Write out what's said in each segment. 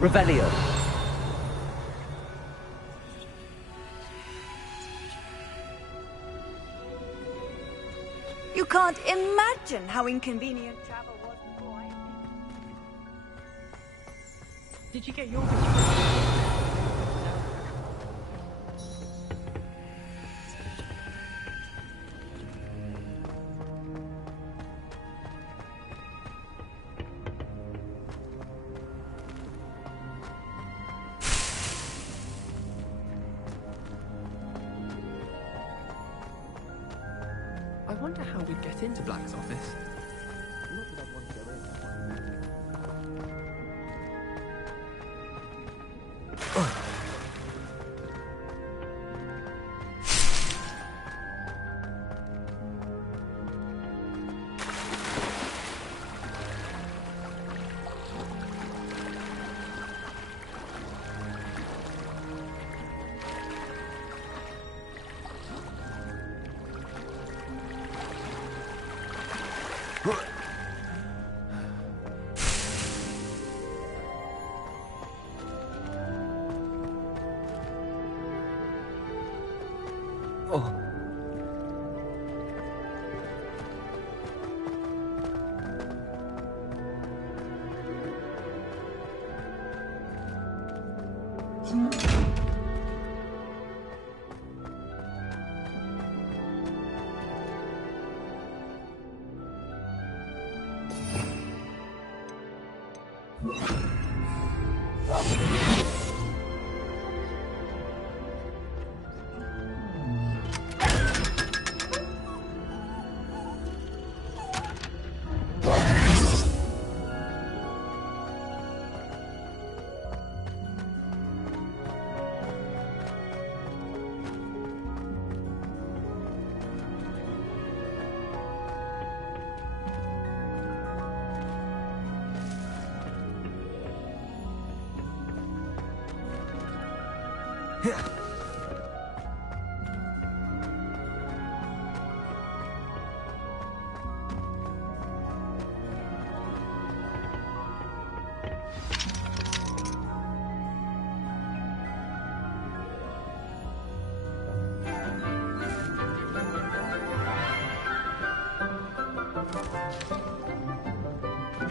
Revelio. You can't imagine how inconvenient travel was before I... Did you get your... I wonder how we'd get into Black's office. Not that I'd want to go in.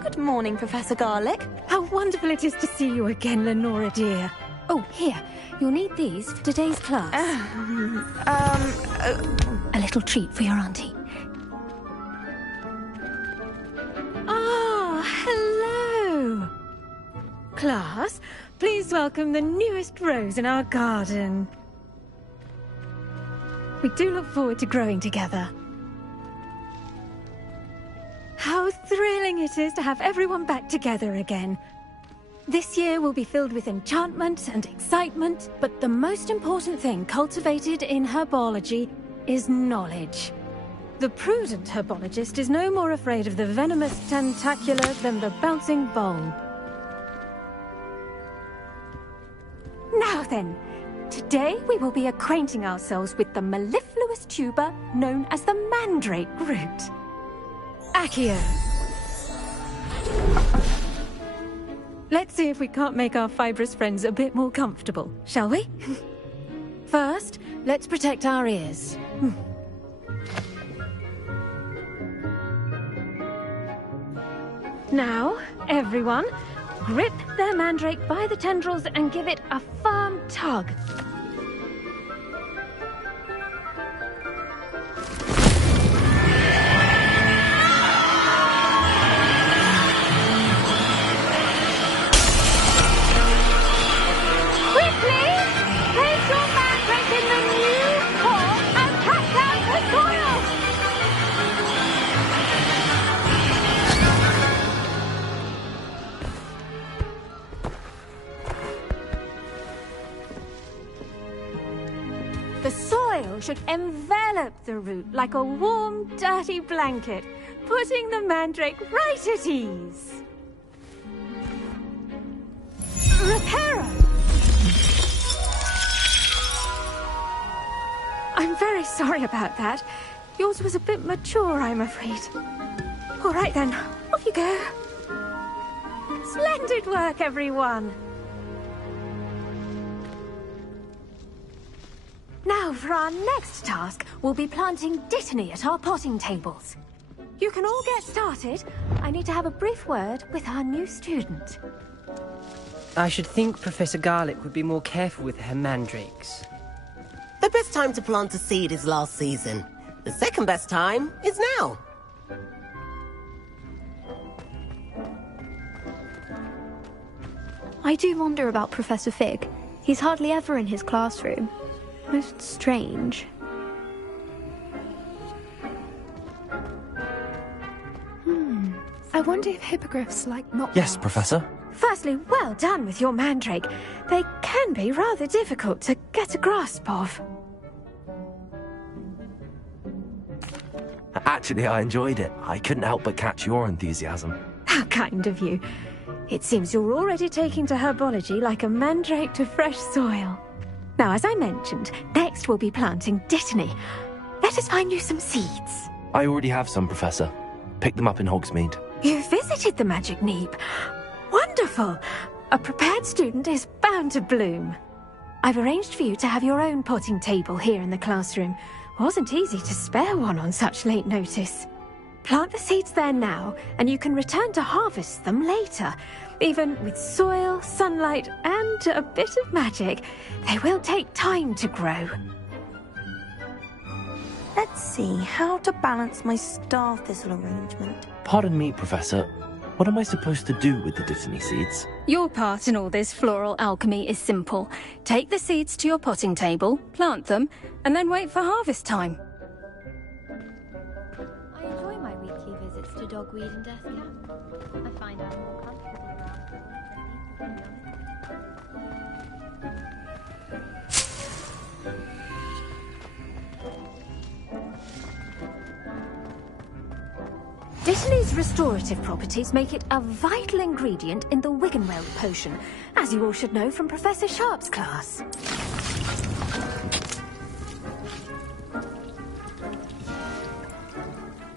Good morning, Professor Garlick. How wonderful it is to see you again, Lenora dear. Oh, here. You'll need these for today's class. A little treat for your auntie. Ah, hello. Class, please welcome the newest rose in our garden. We do look forward to growing together. How thrilling it is to have everyone back together again. This year will be filled with enchantment and excitement, but the most important thing cultivated in herbology is knowledge. The prudent herbologist is no more afraid of the venomous tentacular than the bouncing bulb. Now then, today we will be acquainting ourselves with the mellifluous tuber known as the mandrake root. Accio. Let's see if we can't make our fibrous friends a bit more comfortable, shall we? First, let's protect our ears. Now, everyone, grip their mandrake by the tendrils and give it a firm tug. Quickly, place your mandrake in the new core and cut down the soil. The soil should envelop the root like a warm, dirty blanket, putting the mandrake right at ease. Reparo! I'm very sorry about that. Yours was a bit mature, I'm afraid. All right then, off you go. Splendid work, everyone. Now, for our next task, we'll be planting dittany at our potting tables. You can all get started. I need to have a brief word with our new student. I should think Professor Garlick would be more careful with her mandrakes. The best time to plant a seed is last season. The second best time is now. I do wonder about Professor Fig. He's hardly ever in his classroom. Most strange. I wonder if hippogriffs like not. Yes, Professor. Firstly, well done with your mandrake. They can be rather difficult to get a grasp of. Actually, I enjoyed it. I couldn't help but catch your enthusiasm. How kind of you. It seems you're already taking to herbology like a mandrake to fresh soil. Now, as I mentioned, next we'll be planting dittany. Let us find you some seeds. I already have some, Professor. Picked them up in Hogsmeade. You visited the Magic Neep. Wonderful! A prepared student is bound to bloom. I've arranged for you to have your own potting table here in the classroom. Wasn't easy to spare one on such late notice. Plant the seeds there now, and you can return to harvest them later. Even with soil, sunlight, and a bit of magic, they will take time to grow. Let's see how to balance my star thistle arrangement. Pardon me, Professor. What am I supposed to do with the dittany seeds? Your part in all this floral alchemy is simple. Take the seeds to your potting table, plant them, and then wait for harvest time. I enjoy my weekly visits to Dogweed and Deathcap. I find I'm more comfortable around them than people can be. Dittany's restorative properties make it a vital ingredient in the Wiggenweld potion, as you all should know from Professor Sharp's class.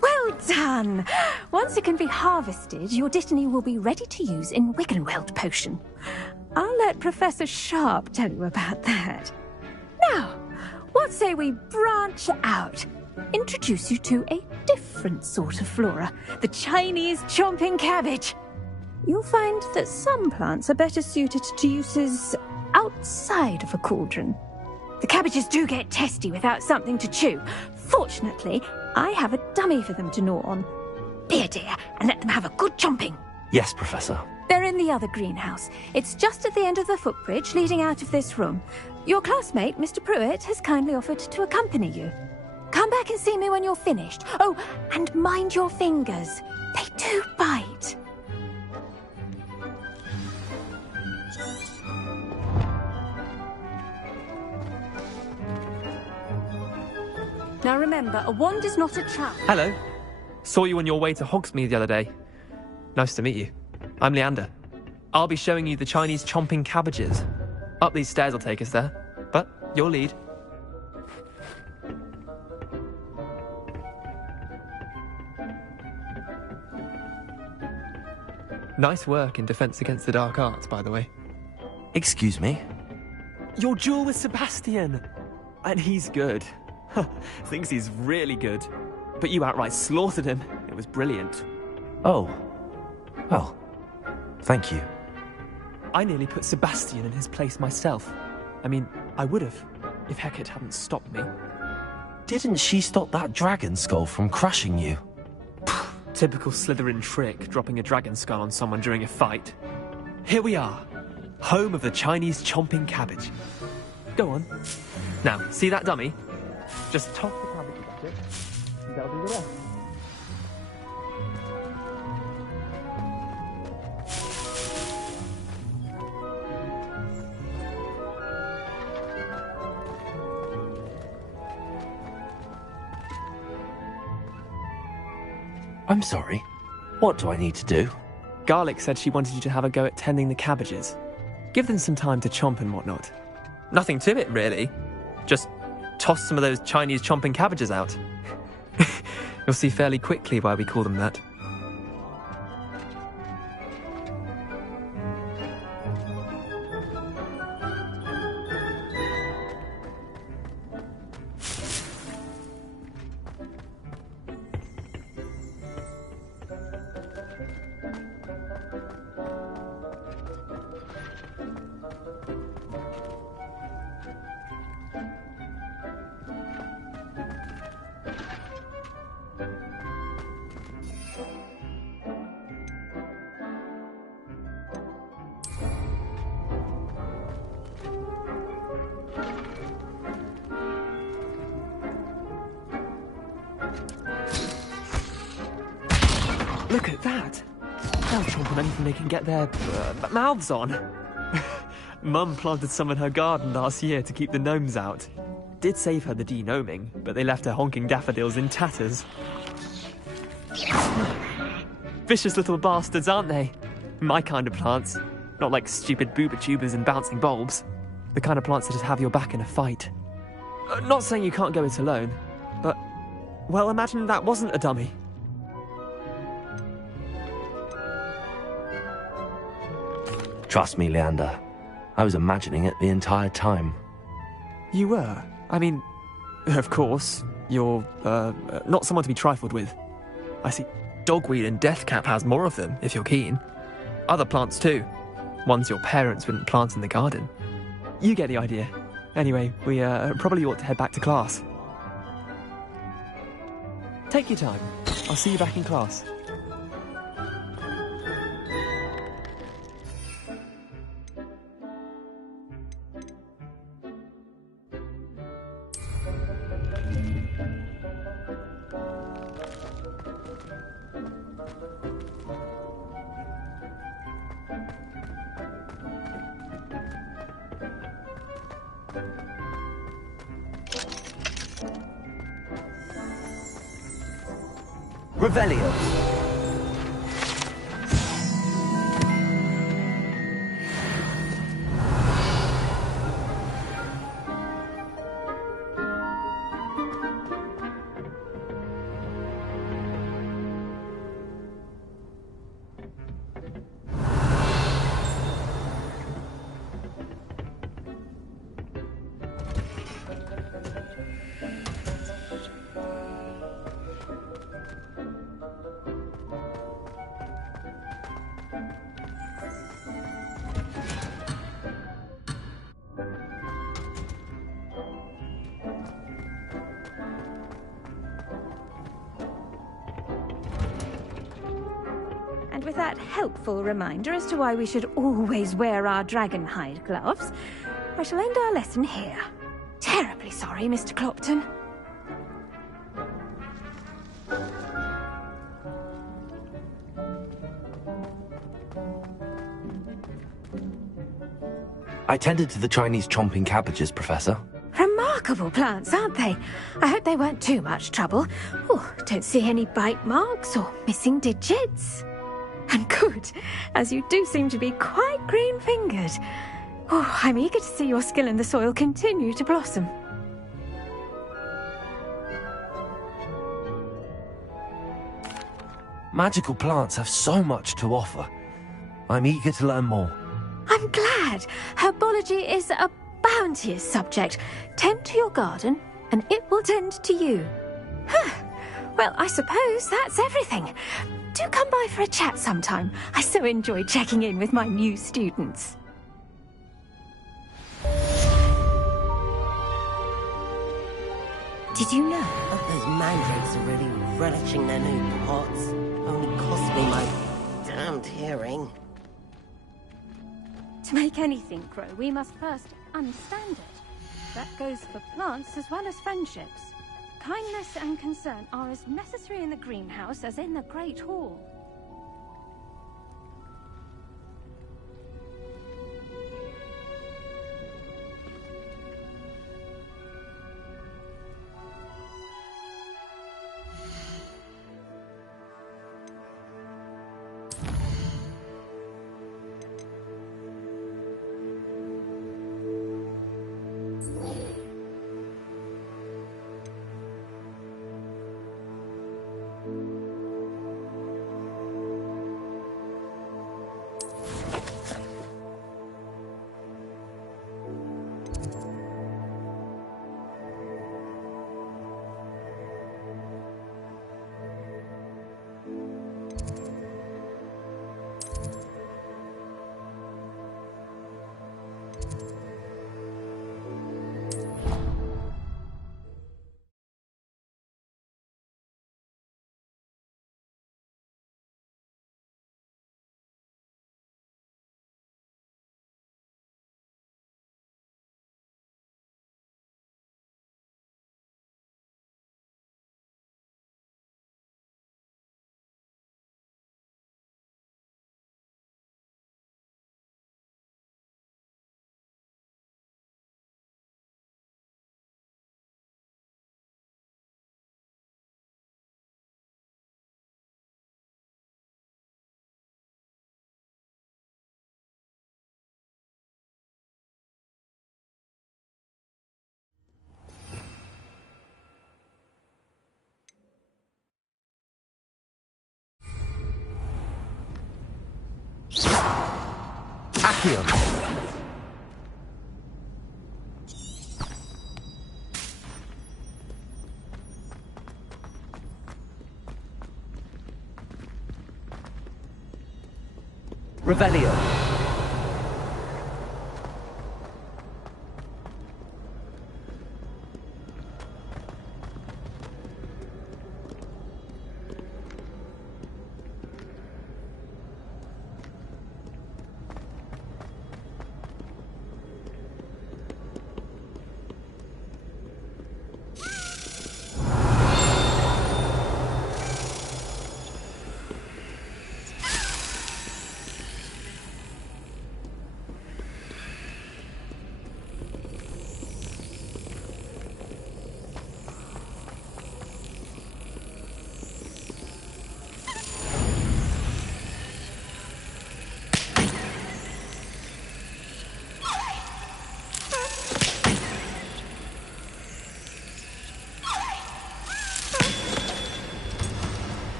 Well done! Once it can be harvested, your dittany will be ready to use in Wiggenweld potion. I'll let Professor Sharp tell you about that. Now, what say we branch out? Introduce you to a different sort of flora, the Chinese chomping cabbage. You'll find that some plants are better suited to uses outside of a cauldron. The cabbages do get testy without something to chew. Fortunately, I have a dummy for them to gnaw on. Be a dear and let them have a good chomping. Yes, Professor. They're in the other greenhouse. It's just at the end of the footbridge leading out of this room. Your classmate, Mr. Pruitt, has kindly offered to accompany you. Come back and see me when you're finished. Oh, and mind your fingers. They do bite. Now remember, a wand is not a trap. Hello. Saw you on your way to Hogsmeade the other day. Nice to meet you. I'm Leander. I'll be showing you the Chinese chomping cabbages. Up these stairs will take us there. But your lead. Nice work in Defense Against the Dark Arts, by the way. Excuse me? Your duel with Sebastian! And he's good. Thinks he's really good. But you outright slaughtered him. It was brilliant. Oh. Well, thank you. I nearly put Sebastian in his place myself. I mean, I would have, if Hecate hadn't stopped me. Didn't she stop that dragon skull from crushing you? Typical Slytherin trick, dropping a dragon skull on someone during a fight. Here we are, home of the Chinese chomping cabbage. Go on. Now, see that dummy? Just toss the cabbage at it, and that'll do the rest. I'm sorry. What do I need to do? Garlic said she wanted you to have a go at tending the cabbages. Give them some time to chomp and whatnot. Nothing to it, really. Just toss some of those Chinese chomping cabbages out. You'll see fairly quickly why we call them that. Look at that! They'll chomp on anything they can get their mouths on. Mum planted some in her garden last year to keep the gnomes out. Did save her the de-gnoming, but they left her honking daffodils in tatters. Vicious little bastards, aren't they? My kind of plants. Not like stupid booba tubers and bouncing bulbs. The kind of plants that just have your back in a fight. Not saying you can't go it alone, but, well, imagine that wasn't a dummy. Trust me, Leander. I was imagining it the entire time. You were? I mean, of course, you're, not someone to be trifled with. I see dogweed and deathcap has more of them, if you're keen. Other plants too. Ones your parents wouldn't plant in the garden. You get the idea. Anyway, we, probably ought to head back to class. Take your time. I'll see you back in class. Revelio. And with that helpful reminder as to why we should always wear our dragonhide gloves, I shall end our lesson here. Terribly sorry, Mr. Clopton. I tended to the Chinese chomping cabbages, Professor. Remarkable plants, aren't they? I hope they weren't too much trouble. Oh, don't see any bite marks or missing digits. And good, as you do seem to be quite green-fingered. Oh, I'm eager to see your skill in the soil continue to blossom. Magical plants have so much to offer. I'm eager to learn more. I'm glad. Herbology is a bounteous subject. Tend to your garden, and it will tend to you. Huh. Well, I suppose that's everything. Do come by for a chat sometime. I so enjoy checking in with my new students. Did you know? Oh, those mandrakes are really relishing their new pots. Only cost me my damned hearing. To make anything grow, we must first understand it. That goes for plants as well as friendships. Kindness and concern are as necessary in the greenhouse as in the Great Hall. Accio. Revelio.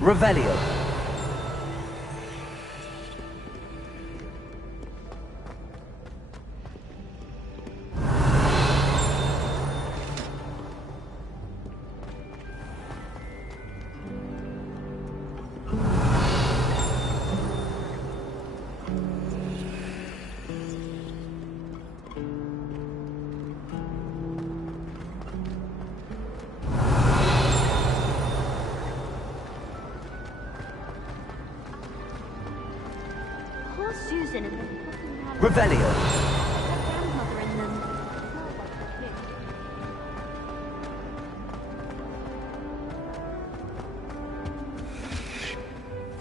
Revelio. Susan and Revelio. grandmother in them.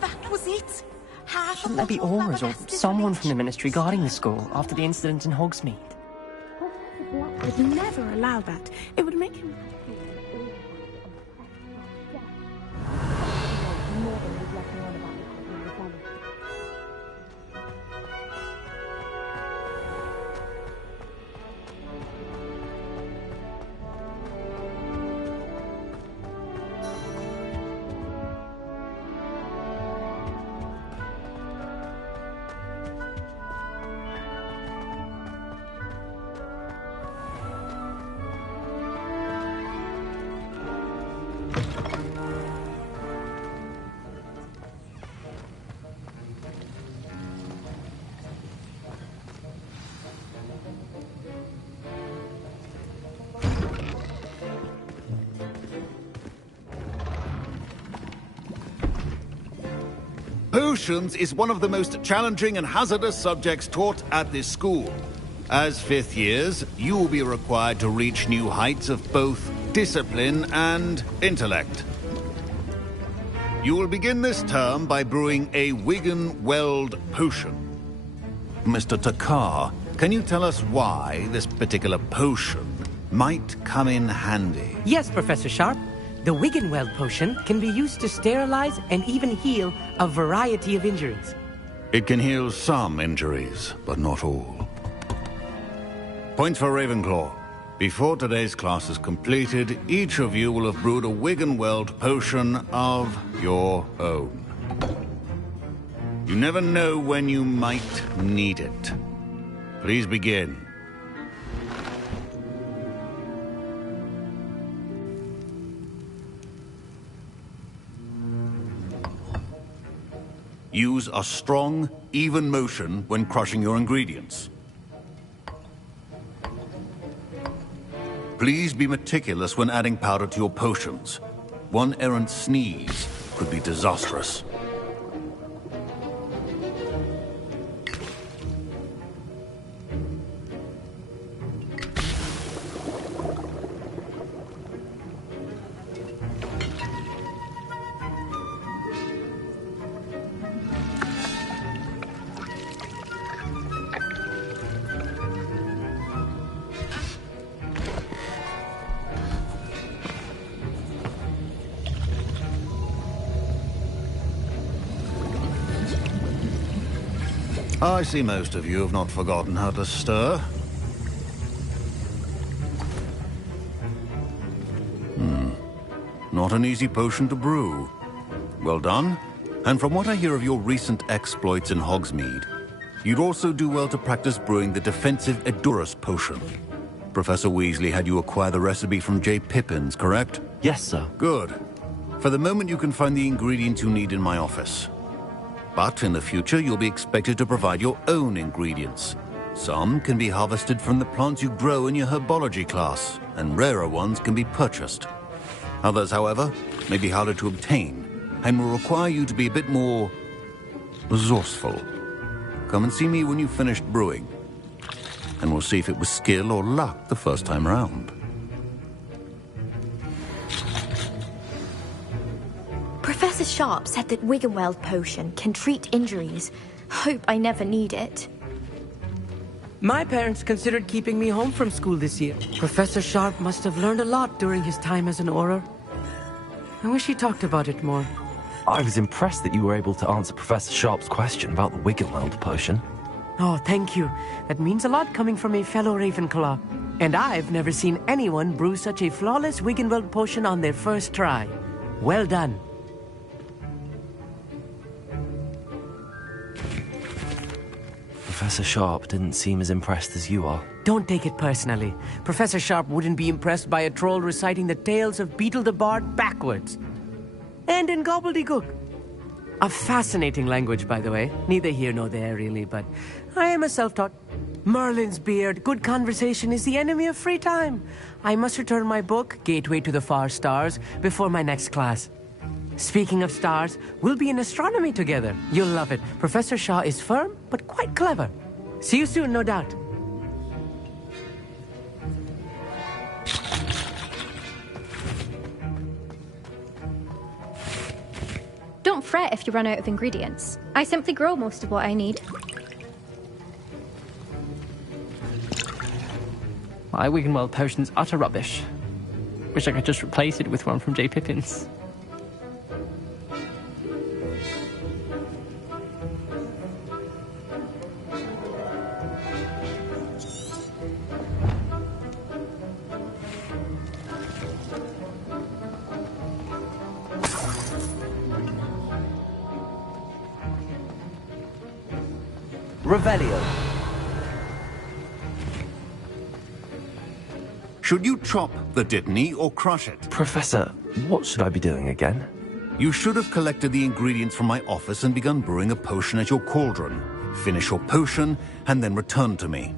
That was it. Half Shouldn't there be auras or someone from the ministry guarding the school after the incident in Hogsmeade? Would never allow that. It would make him. Potions is one of the most challenging and hazardous subjects taught at this school. As fifth years, you will be required to reach new heights of both discipline and intellect. You will begin this term by brewing a Wigan-Weld potion. Mr. Takar, can you tell us why this particular potion might come in handy? Yes, Professor Sharp. The Wiggenweld potion can be used to sterilize and even heal a variety of injuries. It can heal some injuries, but not all. Points for Ravenclaw. Before today's class is completed, each of you will have brewed a Wiggenweld potion of your own. You never know when you might need it. Please begin. Use a strong, even motion when crushing your ingredients. Please be meticulous when adding powder to your potions. One errant sneeze could be disastrous. I see most of you have not forgotten how to stir. Not an easy potion to brew. Well done. And from what I hear of your recent exploits in Hogsmeade, you'd also do well to practice brewing the defensive Edurus potion. Professor Weasley had you acquire the recipe from J. Pippins, correct? Yes, sir. Good. For the moment, you can find the ingredients you need in my office. But in the future, you'll be expected to provide your own ingredients. Some can be harvested from the plants you grow in your Herbology class, and rarer ones can be purchased. Others, however, may be harder to obtain, and will require you to be a bit more resourceful. Come and see me when you've finished brewing, and we'll see if it was skill or luck the first time round. Professor Sharp said that Wiggenweld potion can treat injuries. Hope I never need it. My parents considered keeping me home from school this year. Professor Sharp must have learned a lot during his time as an Auror. I wish he talked about it more. I was impressed that you were able to answer Professor Sharp's question about the Wiggenweld potion. Oh, thank you. That means a lot coming from a fellow Ravenclaw. And I've never seen anyone brew such a flawless Wiggenweld potion on their first try. Well done. Professor Sharp didn't seem as impressed as you are. Don't take it personally. Professor Sharp wouldn't be impressed by a troll reciting the tales of Beetle the Bard backwards. And in gobbledygook. A fascinating language, by the way. Neither here nor there, really, but I am a self-taught. Merlin's beard. Good conversation is the enemy of free time. I must return my book, Gateway to the Far Stars, before my next class. Speaking of stars, we'll be in astronomy together. You'll love it. Professor Shaw is firm, but quite clever. See you soon, no doubt. Don't fret if you run out of ingredients. I simply grow most of what I need. My Wiggenweld potion's utter rubbish. Wish I could just replace it with one from J. Pippins. Revelio. Should you chop the Dittany or crush it? Professor, what should I be doing again? You should have collected the ingredients from my office and begun brewing a potion at your cauldron. Finish your potion and then return to me.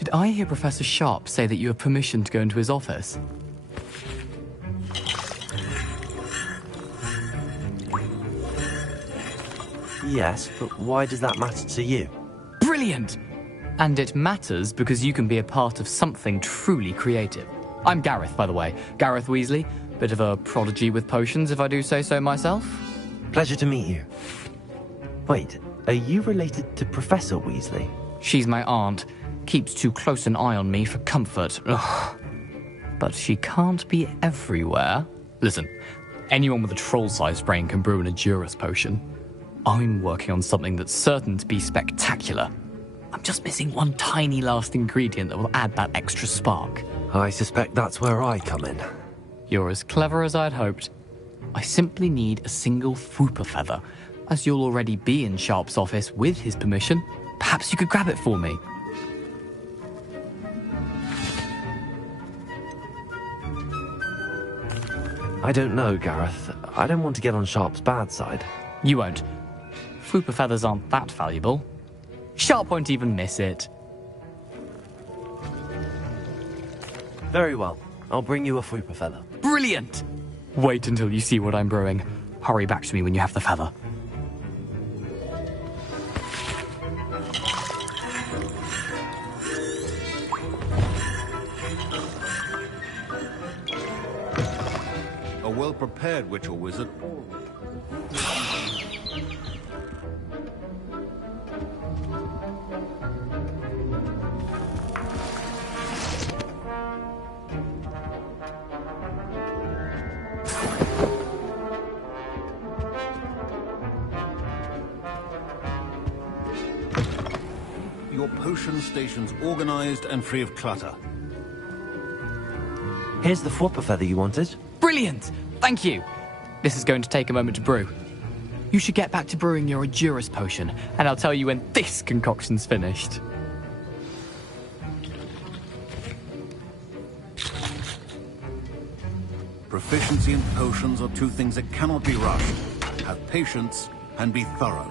Did Did I hear Professor Sharp say that you have permission to go into his office? Yes, but why does that matter to you? Brilliant! And it matters because you can be a part of something truly creative. I'm Gareth, by the way. Gareth Weasley. Bit of a prodigy with potions, if I do say so myself. Pleasure to meet you. Wait, are you related to Professor Weasley? She's my aunt. Keeps too close an eye on me for comfort. Ugh. But she can't be everywhere. Listen, anyone with a troll-sized brain can brew an Edurus potion. I'm working on something that's certain to be spectacular. I'm just missing one tiny last ingredient that will add that extra spark. I suspect that's where I come in. You're as clever as I'd hoped. I simply need a single Fwooper feather. As you'll already be in Sharp's office with his permission, perhaps you could grab it for me. I don't know, Gareth. I don't want to get on Sharp's bad side. You won't. Fwooper feathers aren't that valuable. Sharp won't even miss it. Very well. I'll bring you a Fwooper feather. Brilliant! Wait until you see what I'm brewing. Hurry back to me when you have the feather. A well-prepared witch or wizard. Your potion station's organized and free of clutter. Here's the Fwooper feather you wanted. Brilliant! Thank you! This is going to take a moment to brew. You should get back to brewing your Edurus potion, and I'll tell you when this concoction's finished. Proficiency in potions are two things that cannot be rushed. Have patience and be thorough.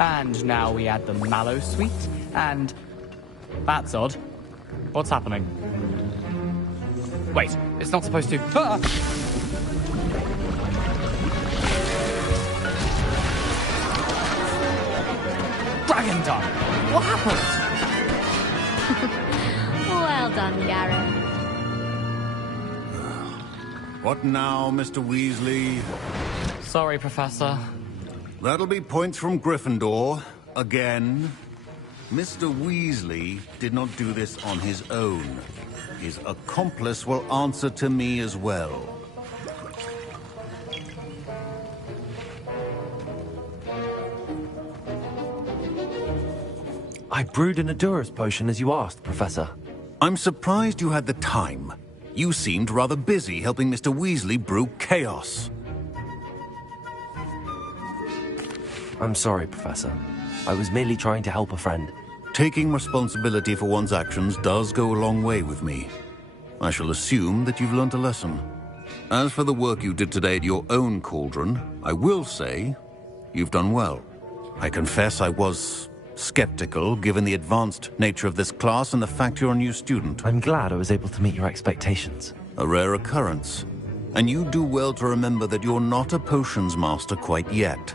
And now we add the mallow sweet, and... That's odd. What's happening? Wait, it's not supposed to... Ah! Dragon Tongue! What happened? Well done, Gareth. What now, Mr. Weasley? Sorry, Professor. That'll be points from Gryffindor. Again. Mr. Weasley did not do this on his own. His accomplice will answer to me as well. I brewed an Adurus potion as you asked, Professor. I'm surprised you had the time. You seemed rather busy helping Mr. Weasley brew chaos. I'm sorry, Professor. I was merely trying to help a friend. Taking responsibility for one's actions does go a long way with me. I shall assume that you've learnt a lesson. As for the work you did today at your own cauldron, I will say you've done well. I confess I was skeptical, given the advanced nature of this class and the fact you're a new student. I'm glad I was able to meet your expectations. A rare occurrence. And you do well to remember that you're not a potions master quite yet.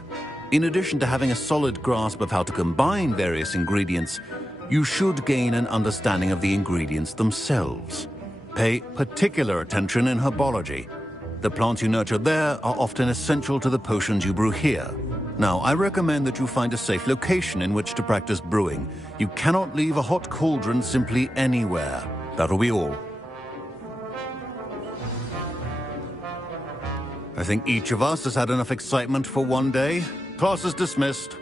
In addition to having a solid grasp of how to combine various ingredients, you should gain an understanding of the ingredients themselves. Pay particular attention in herbology. The plants you nurture there are often essential to the potions you brew here. Now, I recommend that you find a safe location in which to practice brewing. You cannot leave a hot cauldron simply anywhere. That'll be all. I think each of us has had enough excitement for one day. Class is dismissed.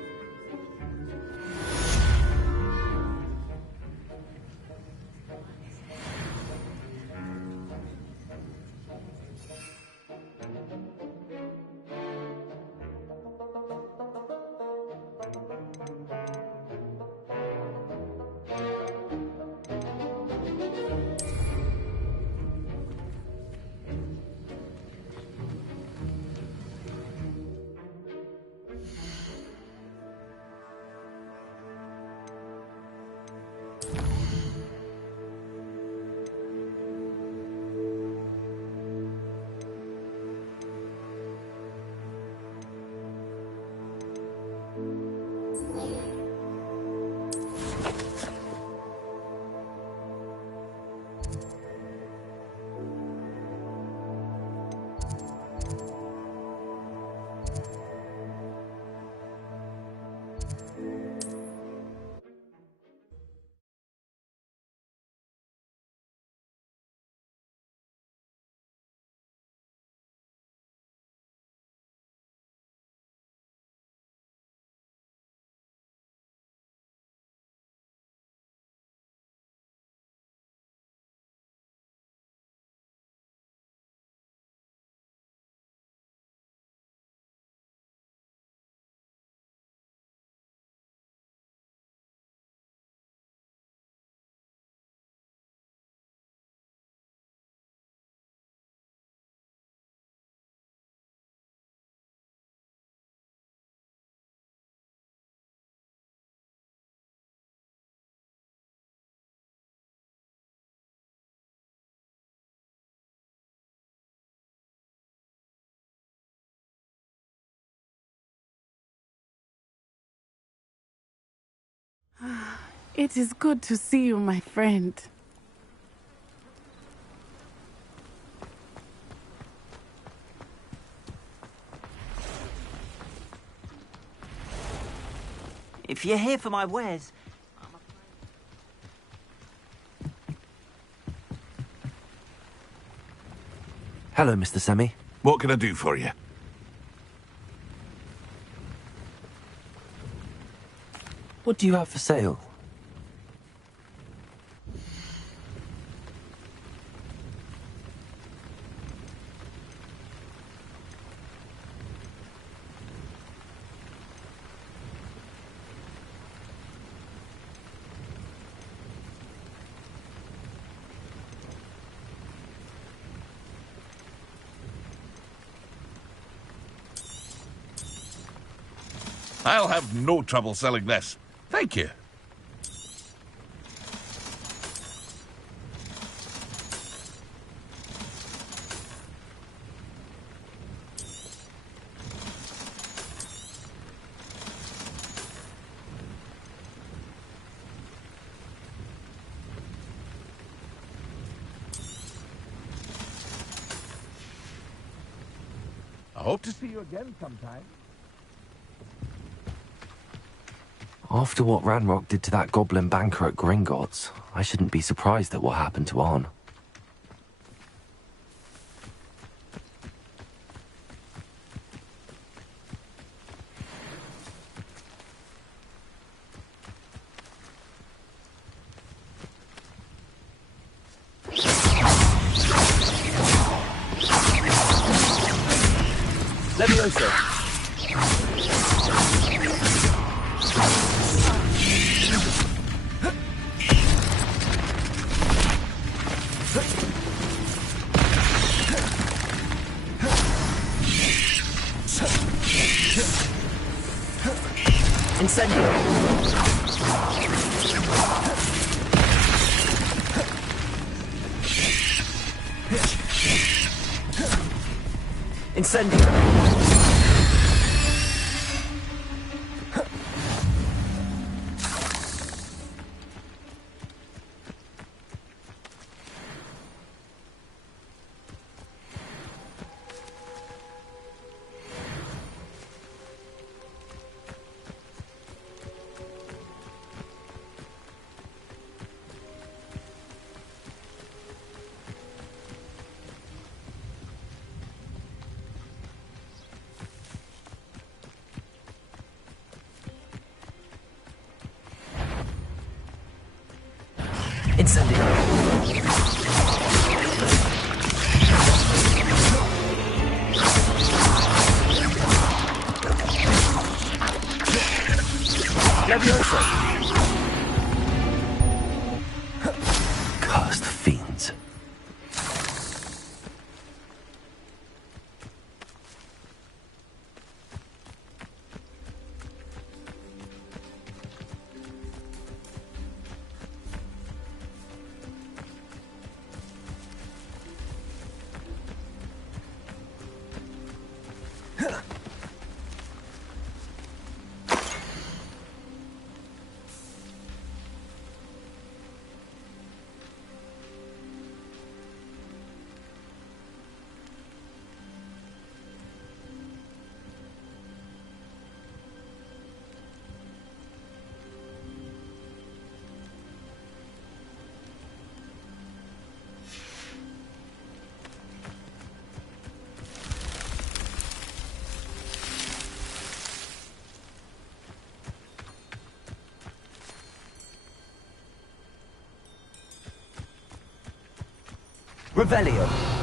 It is good to see you, my friend. If you're here for my wares... Hello, Mr. Semi. What can I do for you? What do you have for sale? I'll have no trouble selling this. Thank you. I hope to see you again sometime. After what Ranrock did to that goblin banker at Gringotts, I shouldn't be surprised at what happened to Arn. Levioso! Incendio! Incendio! Incendio! Levioso! Cursed fiends. Revelio.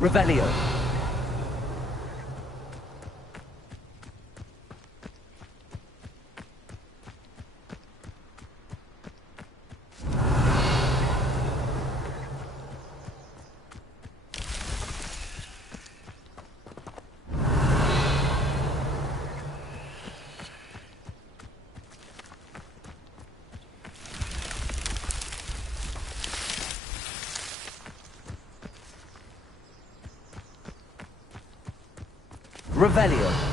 Revelio. Revelio.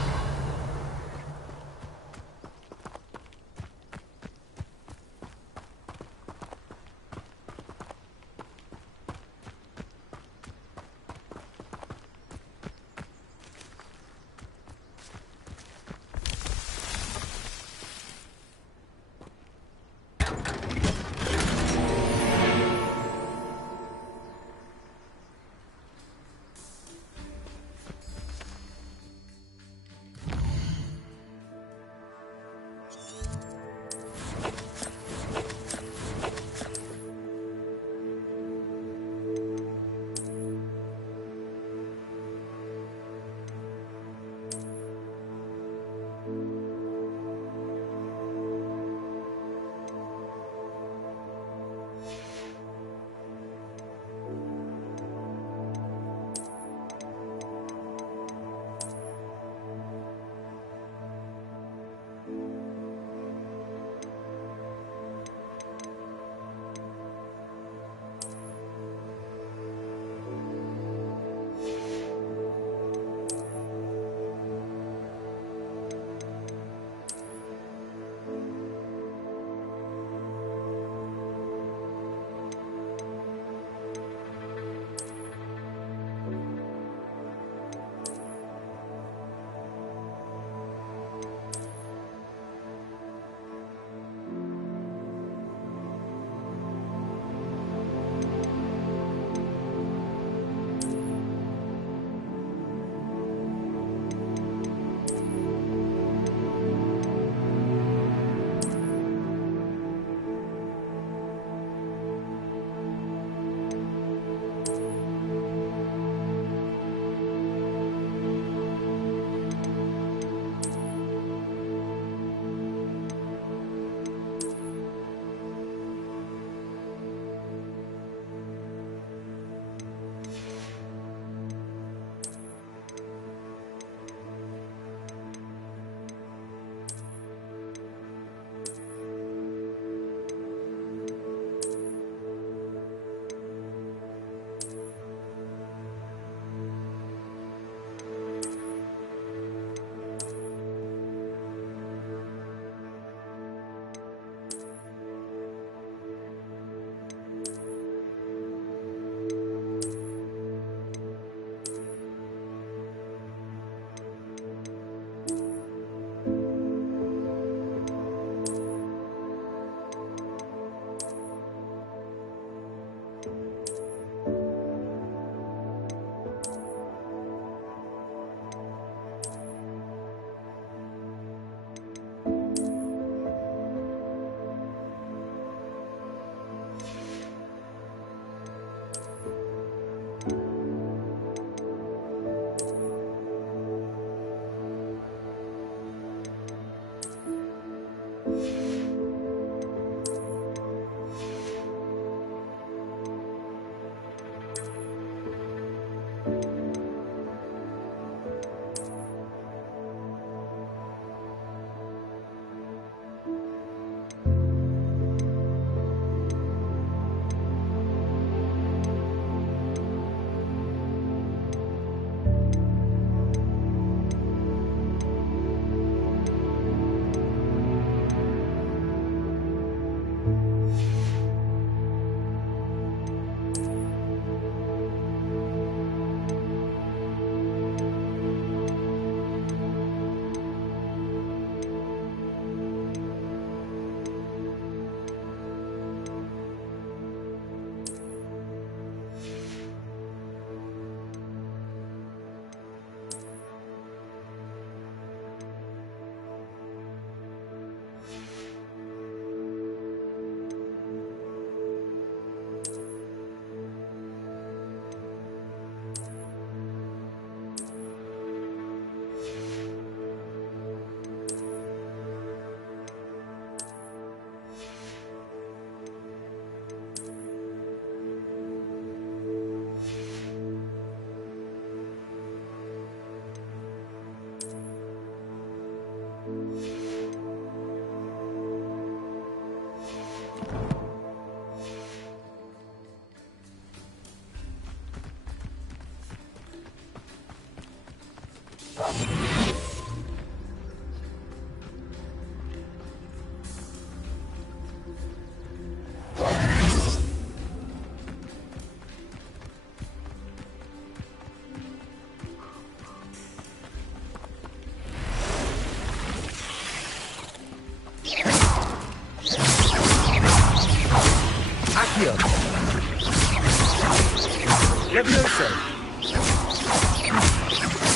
Levioso!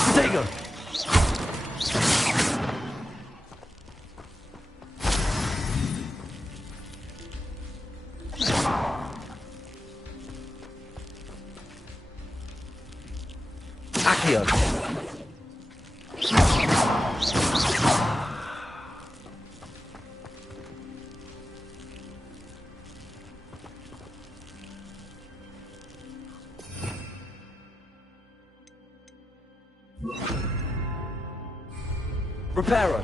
Protego! Accio! Reparo!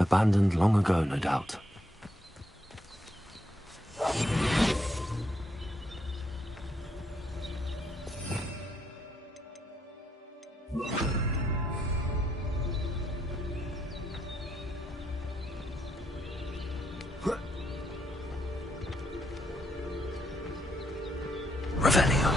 Abandoned long ago, no doubt. Revelio.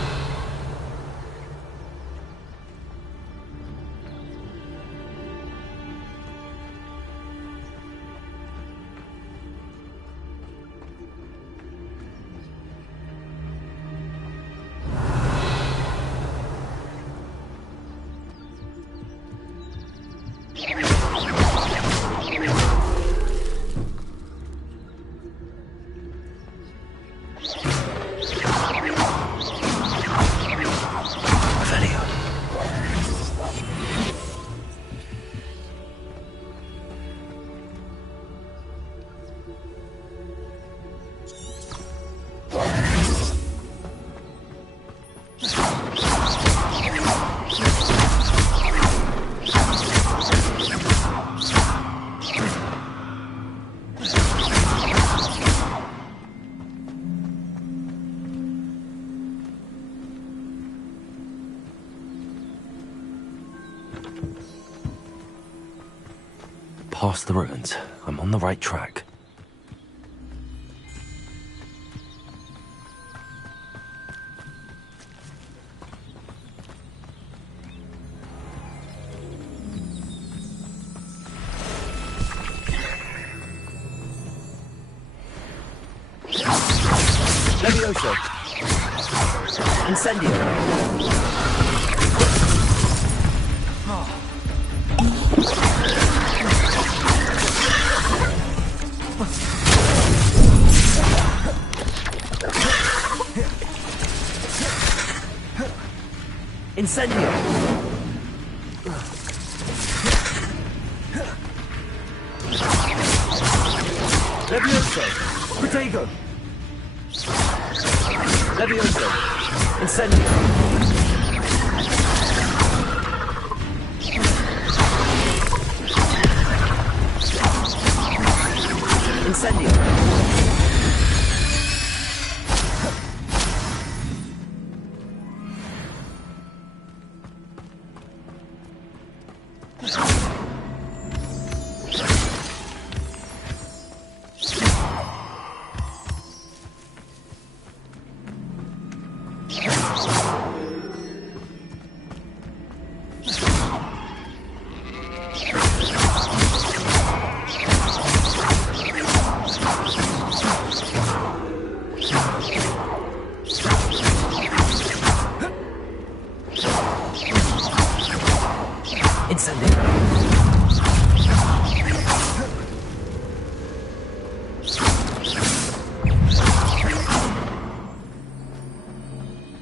Past the ruins. I'm on the right track. Levioso! Incendio! Incendio! Levioso! Protego! Levioso! Incendio! Incendio!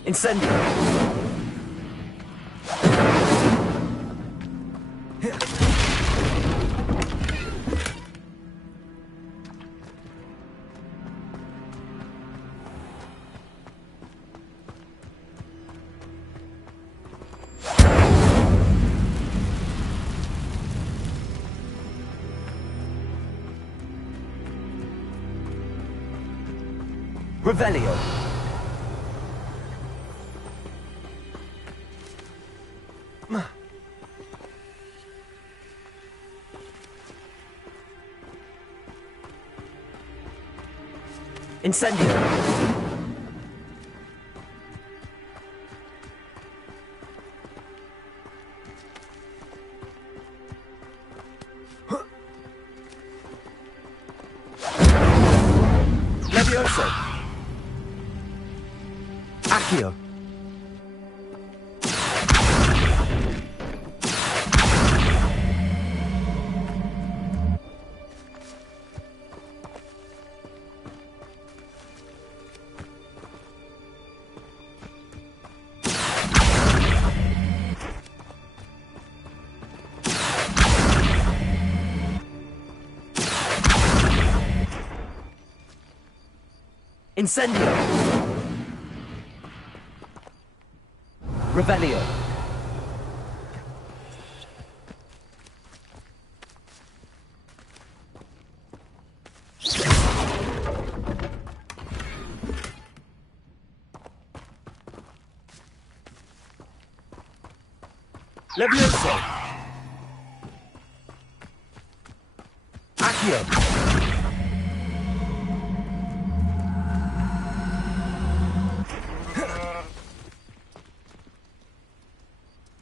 Incendio. Revelio. Incendio. Levioso. Accio. Incendio. Revelio. Levioso. Accio.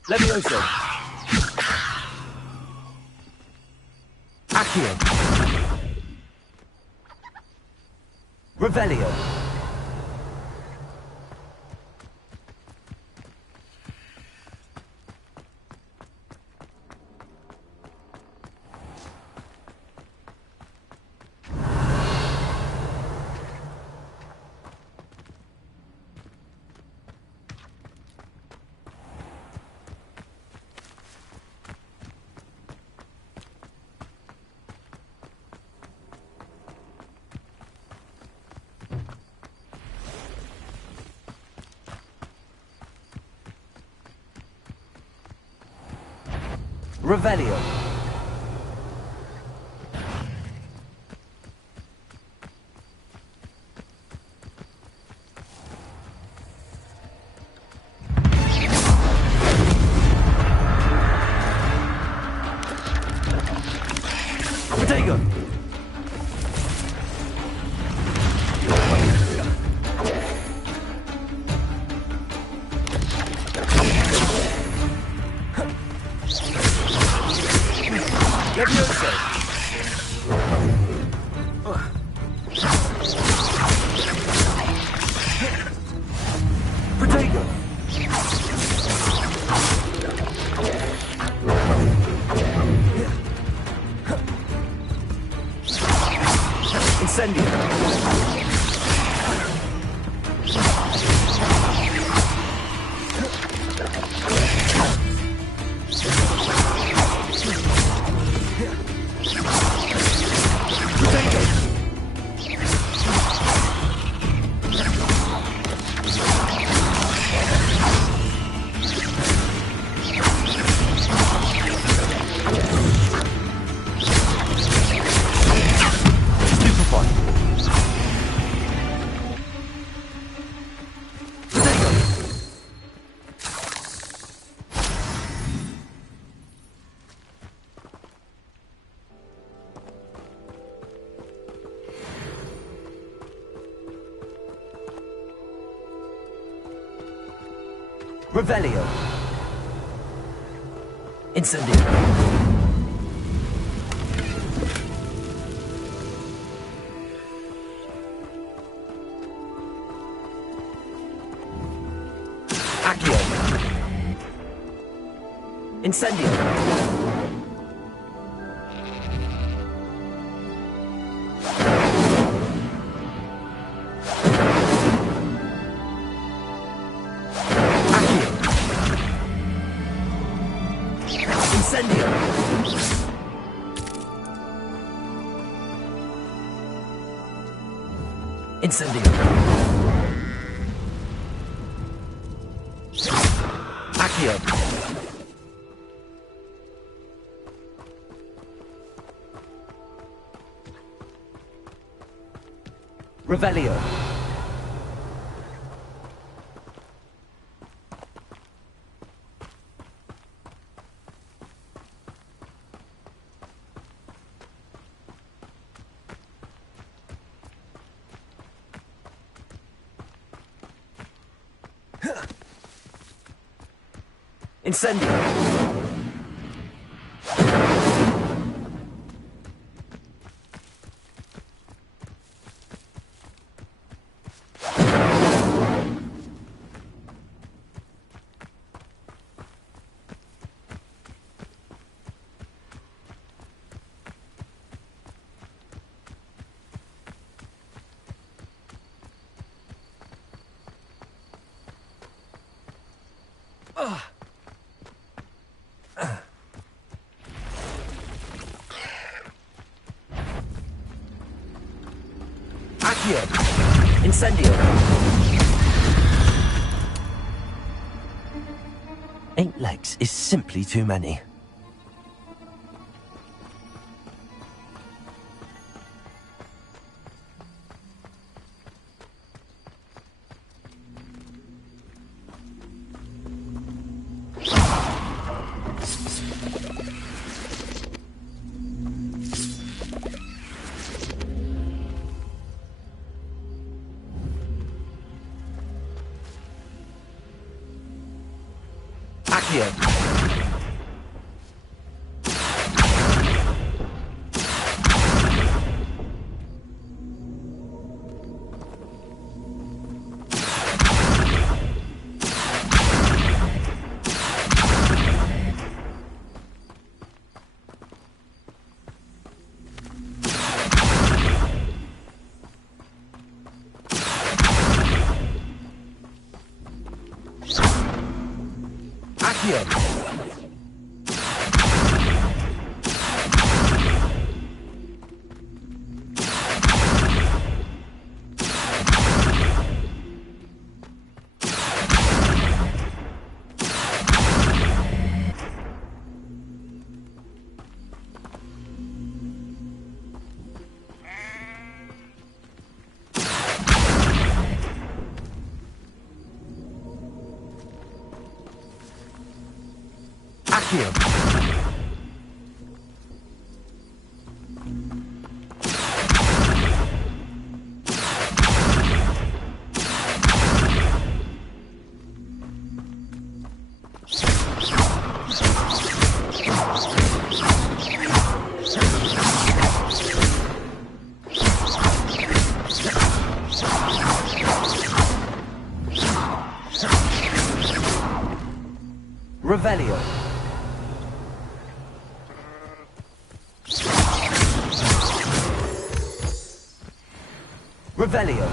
Levioso. Accio. Revelio. Revelio. Potato. Levioso. Potato. Incendio. Revelio. Incendio. Accio. Incendio. Incendio! Incendio! Accio! Revelio! Incendio! Accio! Incendio! 8 legs is simply too many. Accio! Accio! Accio! Revelio! Revelio!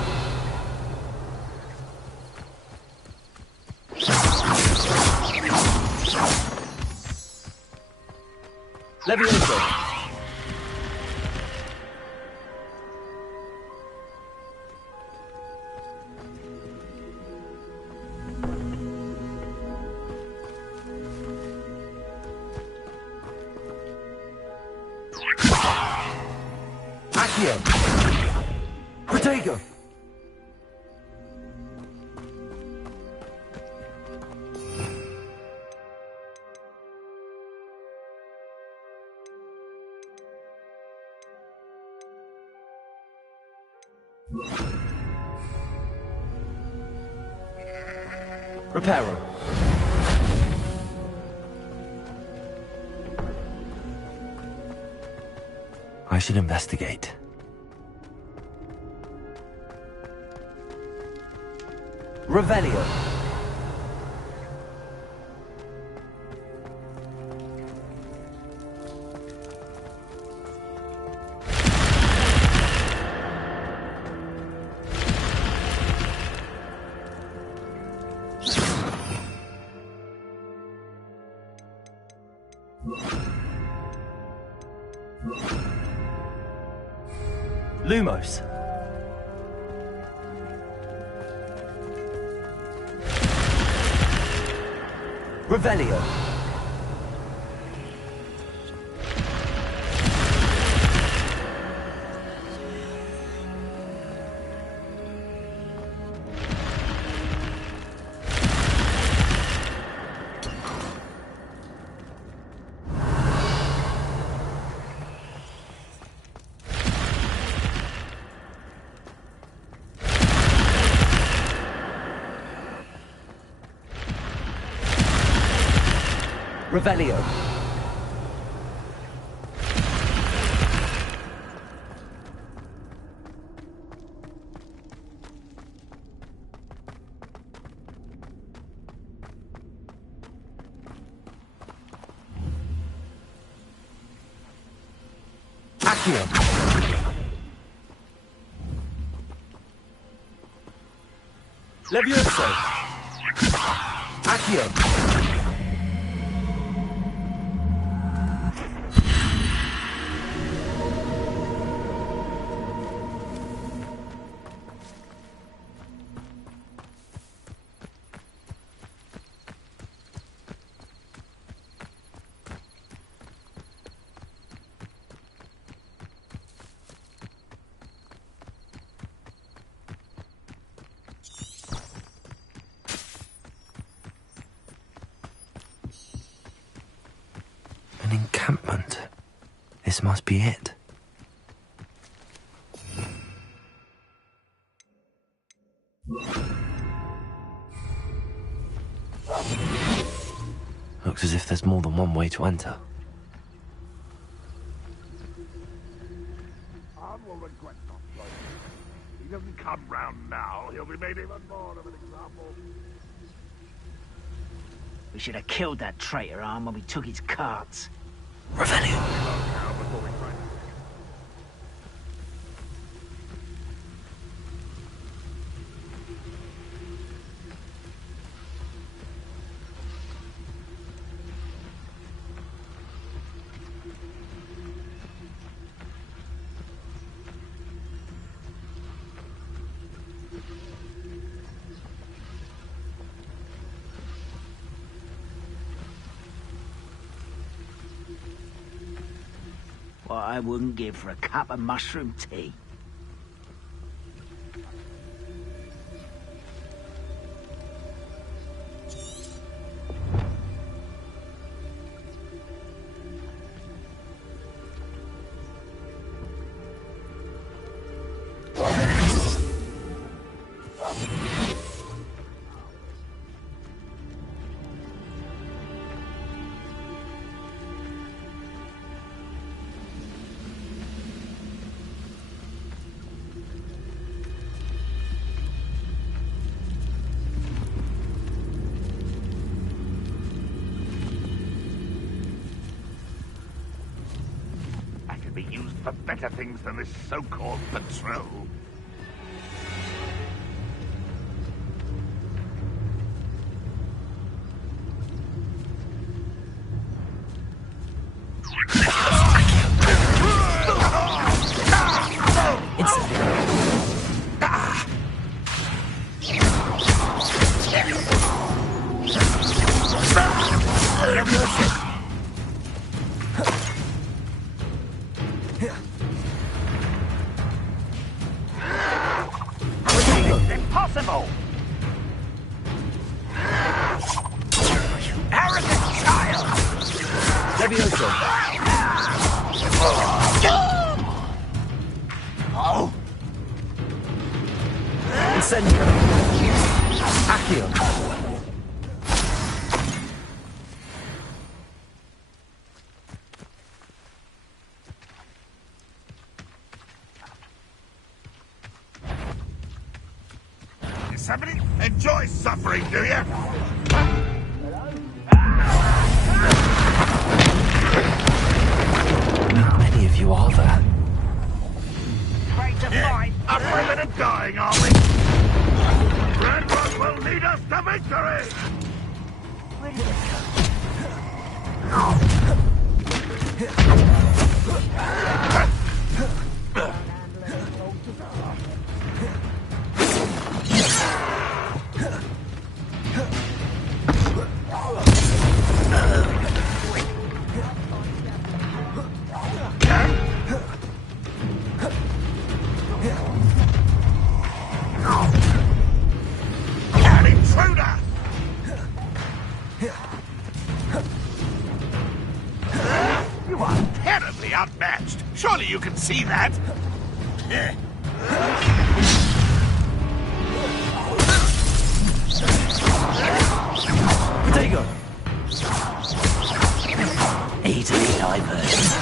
Levioso! Accio! Protego! Reparo. I should investigate. Revelio. Lumos. Revelio. Revelio. Accio. Levioso. Accio. An encampment. This must be it. Looks as if there's more than one way to enter. Will regret not joining. If he doesn't come round now, he'll be made even more of an example. We should have killed that traitor arm when we took his carts. Revelio. What I wouldn't give for a cup of mushroom tea. Be used for better things than this so-called patrol. Impossible! You arrogant child! Levioso. Oh! Incendio. Accio. Somebody enjoy suffering, do you? How many of you are there? Afraid to fight? Afraid of dying, are we? Ranrock will lead us to victory! Where did it go? you can see that. Potato! Easily diverted.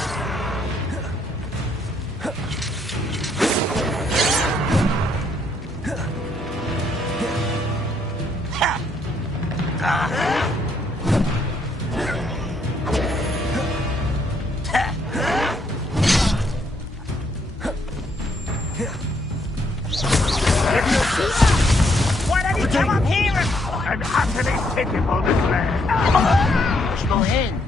Why don't you come up here and utterly pitiful declare? Push my hand.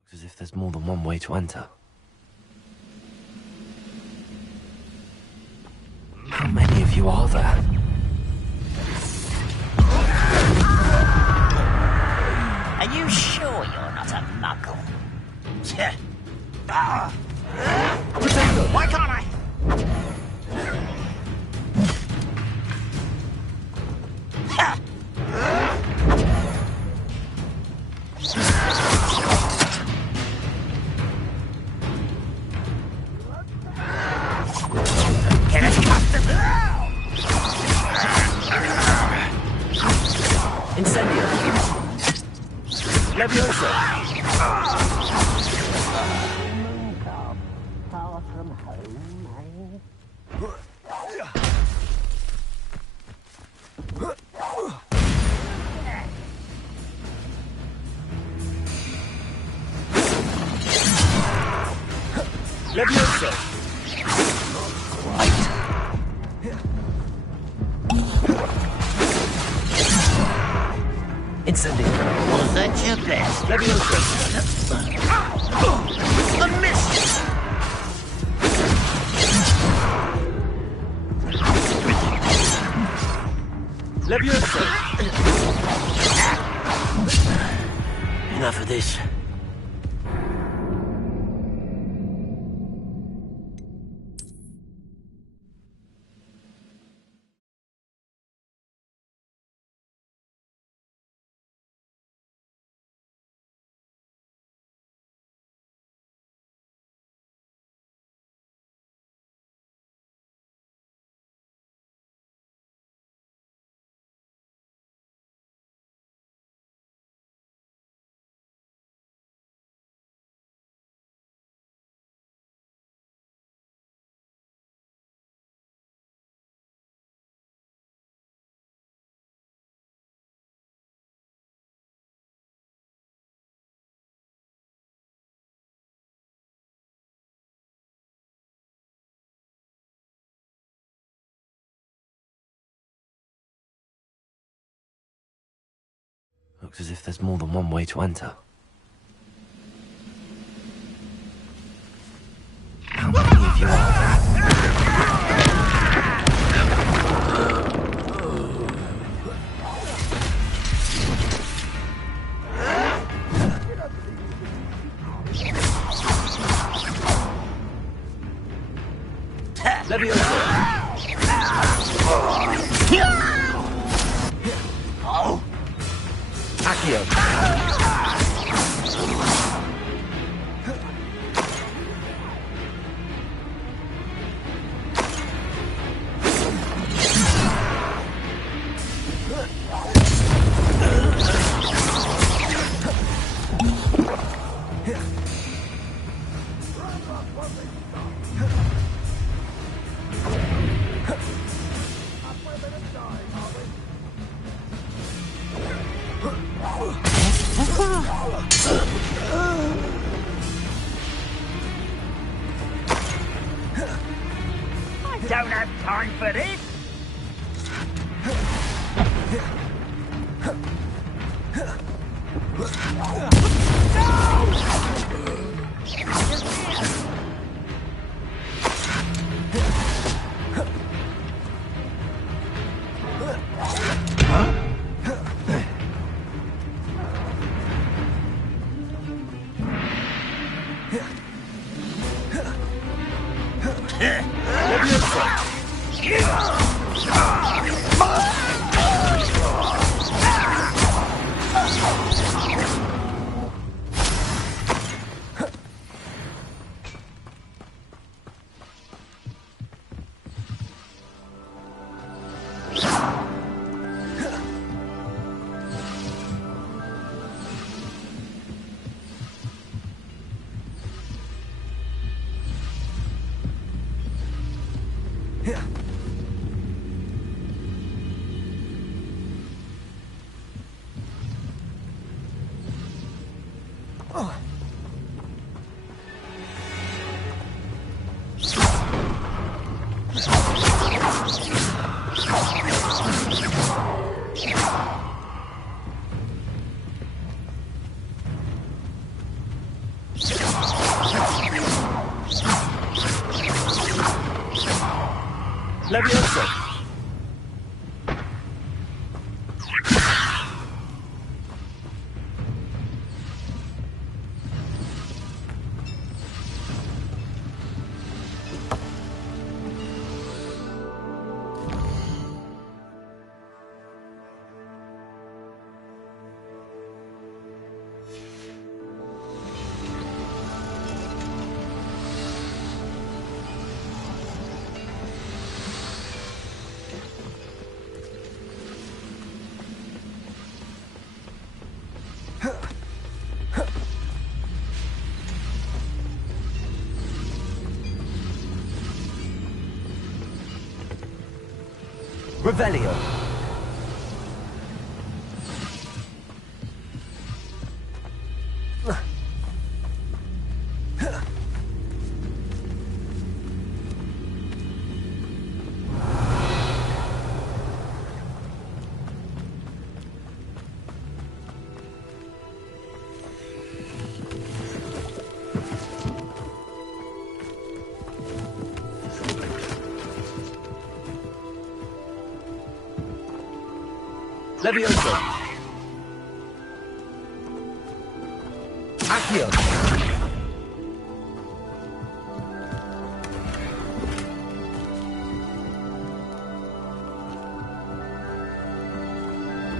Looks as if there's more than one way to enter. How many of you are there? Are you sure you're not a muggle? Why can't I? Get us custom. Incendio. Levioso. Far from home, Levioso. Incendio. Was that your best? Levioso. The miss! Levioso. Enough of this. Looks as if there's more than one way to enter. How many of you are there? Levioso. Accio. I don't have time for this. Leviosa! Revelio. Leviosa. Accio.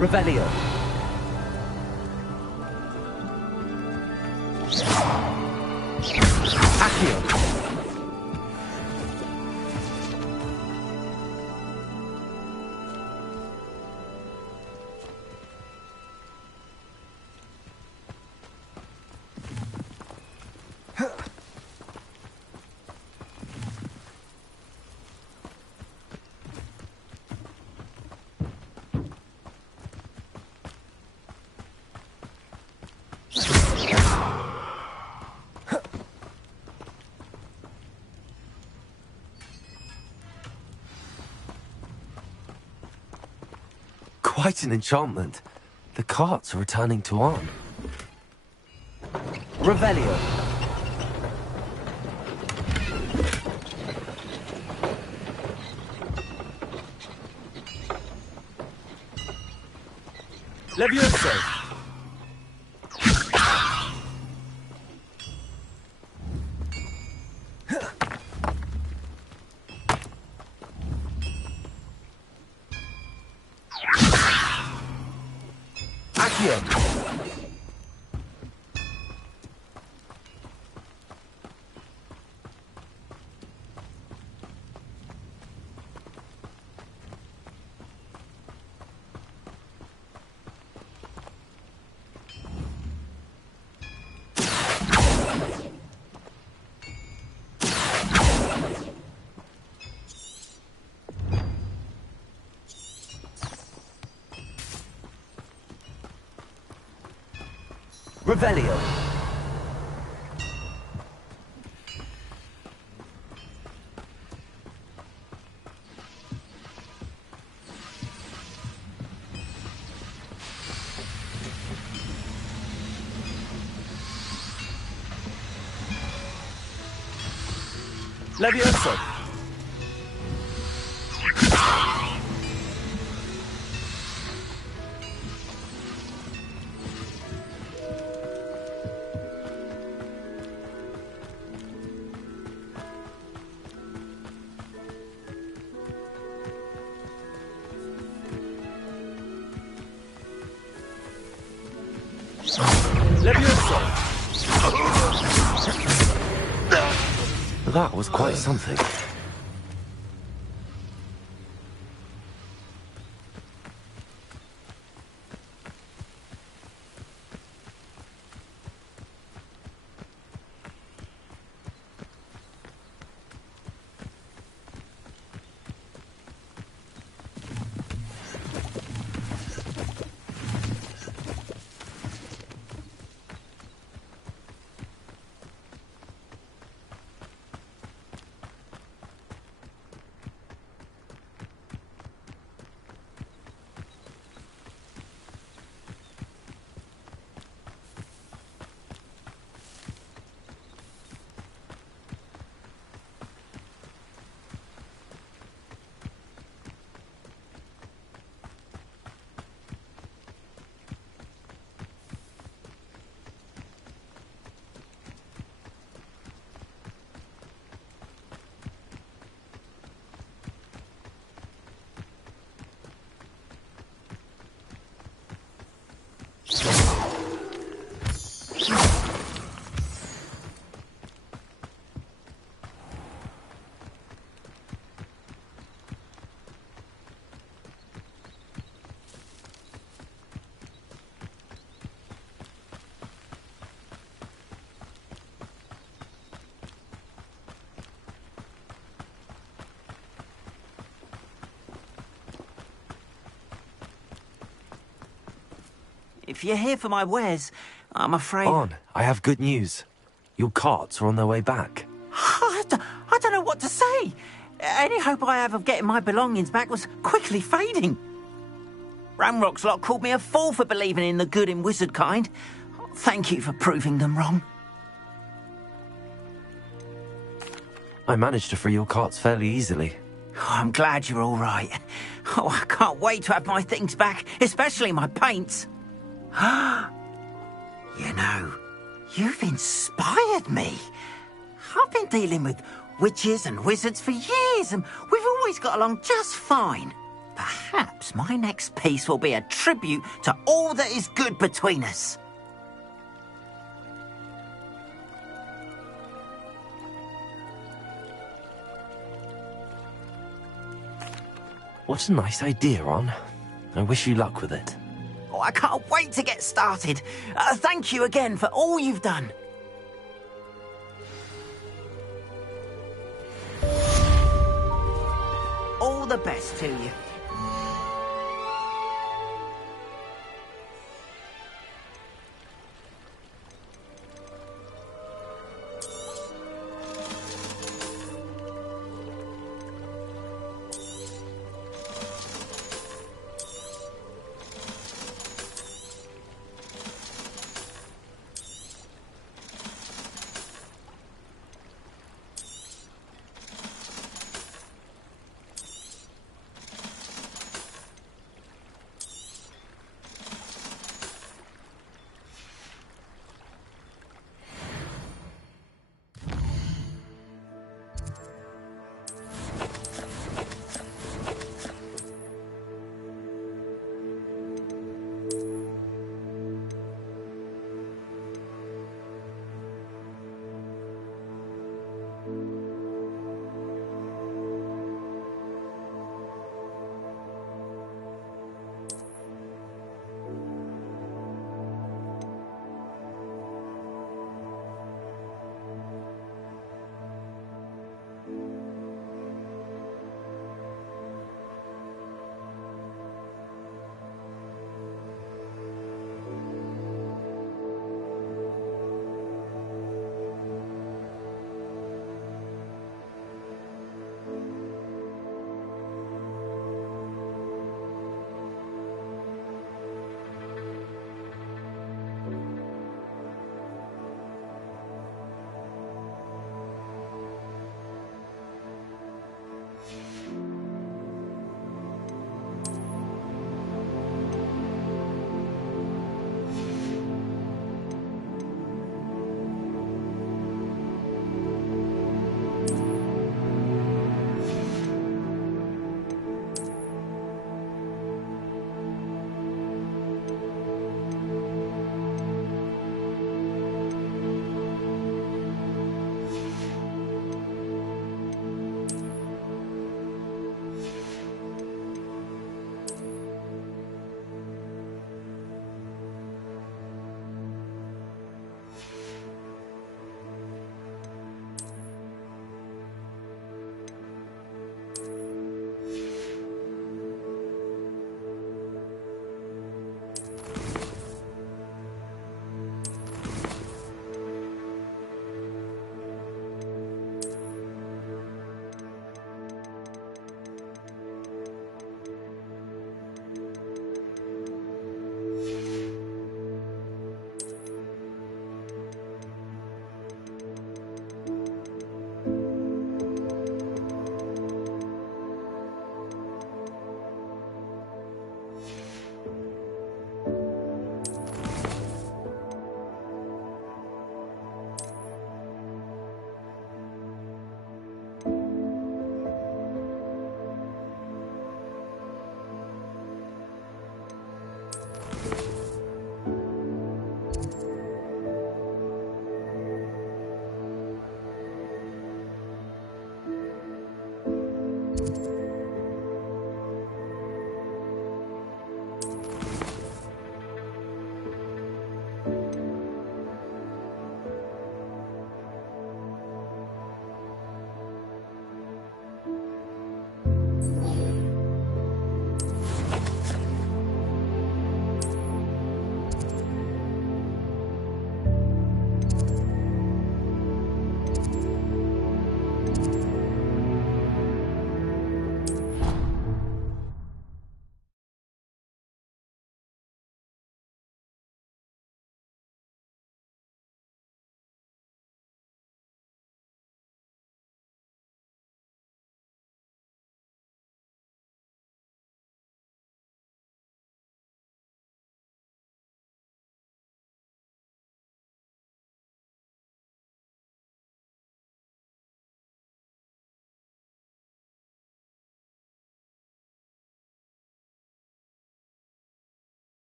Revelio. Accio. Quite an enchantment. The carts are returning to Arn. Revelio. Leviosa. Revelio. Levioso. That was quite something. If you're here for my wares, I'm afraid... On, I have good news. Your carts are on their way back. I don't know what to say. Any hope I have of getting my belongings back was quickly fading. Ramrock's lot called me a fool for believing in the good in wizard kind. Thank you for proving them wrong. I managed to free your carts fairly easily. Oh, I'm glad you're all right. Oh, I can't wait to have my things back, especially my paints. You know, you've inspired me. I've been dealing with witches and wizards for years, and we've always got along just fine. Perhaps my next piece will be a tribute to all that is good between us. What a nice idea, Ron. I wish you luck with it. Oh, I can't wait to get started. Thank you again for all you've done. All the best to you.